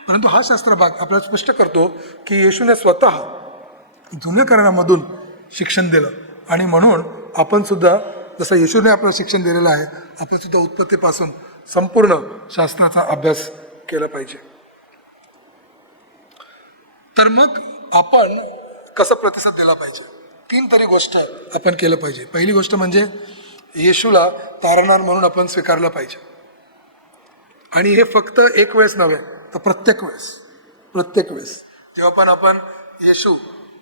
परंतु हा शास्त्र भाग आपल्याला स्पष्ट करतो की येशूने स्वतः जुन्या करारामधून शिक्षण दिलं आणि म्हणून आपण सुद्धा जसं येशूने आपलं शिक्षण दिलेलं आहे, आपण सुद्धा उत्पत्तीपासून संपूर्ण शास्त्राचा अभ्यास केला पाहिजे. तर मग आपण कसं प्रतिसाद दिला पाहिजे? 3 तरी गोष्ट आपण केलं पाहिजे. पहिली गोष्ट म्हणजे येशूला तारणार म्हणून आपण स्वीकारलं पाहिजे. आणि हे फक्त एक वेळेस नव्हे तर प्रत्येक वेळेस जेव्हा पण आपण येशू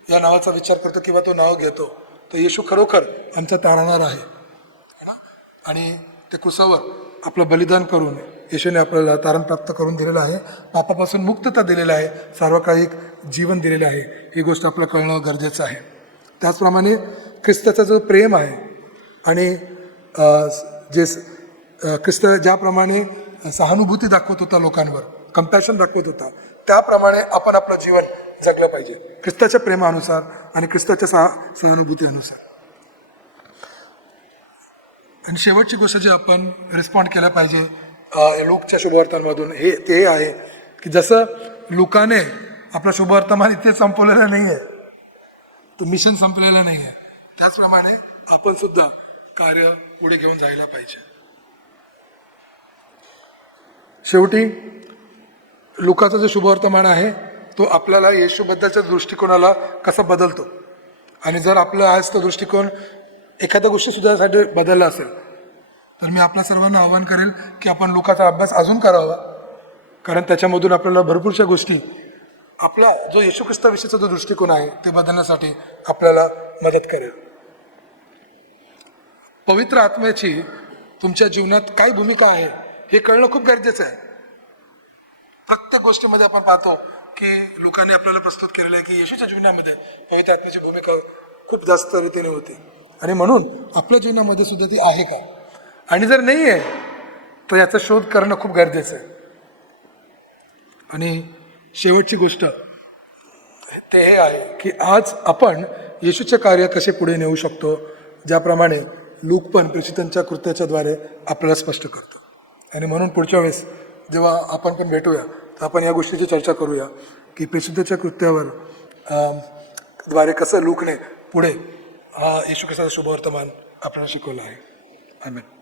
या नावाचा विचार करतो किंवा तो नाव घेतो तर येशू खरोखर आमचा तारणार आहे ना. आणि ते क्रुसावर आपलं बलिदान करून येशूने आपल्याला तारण प्राप्त करून दिलेलं आहे, पापापासून मुक्तता दिलेलं आहे, सार्वकालिक जीवन दिलेलं आहे. ही गोष्ट आपल्याला कळणं गरजेचं आहे. त्याचप्रमाणे ख्रिस्ताचं जो प्रेम आहे आणि जे ख्रिस्त ज्याप्रमाणे सहानुभूती दाखवत होता लोकांवर, कंपॅशन दाखवत होता, त्याप्रमाणे आपण आपलं जीवन जगलं पाहिजे ख्रिस्ताच्या प्रेमानुसार आणि ख्रिस्ताच्या सहानुभूतीनुसार. आणि शेवटची गोष्ट जी आपण रिस्पॉन्ड केला पाहिजे लूकच्या शुभवर्तमानामधून ते आहे की जसं लुकाने आपलं शुभवर्तमान इथे संपवलेलं नाही आहे, तो मिशन संपलेलं नाही आहे. त्याचप्रमाणे आपण सुद्धा कार्य पुढे घेऊन जायला पाहिजे. शेवटी लुकाचं जे शुभवर्तमान आहे तो आपल्याला येशूबद्दलच्या दृष्टिकोनाला कसा बदलतो, आणि जर आपला आज तो दृष्टिकोन एखाद्या गोष्टी सुद्धासाठी बदलला असेल तर मी आपल्या सर्वांना आवाहन करेल की आपण लुकाचा अभ्यास अजून करावा, कारण त्याच्यामधून आपल्याला भरपूरशा गोष्टी आपला जो येशू ख्रिस्ताविषयीचा जो दृष्टिकोन आहे ते बदलण्यासाठी आपल्याला मदत करेल. पवित्र आत्म्याची तुमच्या जीवनात काय भूमिका आहे हे कळणं खूप गरजेचं आहे. प्रत्येक गोष्टीमध्ये आपण पाहतो की लोकांनी आपल्याला प्रस्तुत केलेलं आहे की येशूच्या जीवनामध्ये पवित्र आत्म्याची भूमिका खूप जास्त रीतीने होती, आणि म्हणून आपल्या जीवनामध्ये सुद्धा ती आहे का, आणि जर नाही आहे तर याचा शोध करणं खूप गरजेचं आहे. आणि शेवटची गोष्ट ते हे आहे की आज आपण येशूचे कार्य कसे पुढे नेऊ शकतो, ज्याप्रमाणे लूक पण प्रेषितांच्या कृत्याच्याद्वारे आपल्याला स्पष्ट करतो. आणि म्हणून पुढच्या वेळेस जेव्हा आपण पण भेटूया तर आपण या गोष्टीची चर्चा करूया की प्रेषितांच्या कृत्यावर द्वारे कसं लूकने पुढे येशू ख्रिस्ताचं शुभवर्तमान आपल्याला शिकवलं आहे. आमेन.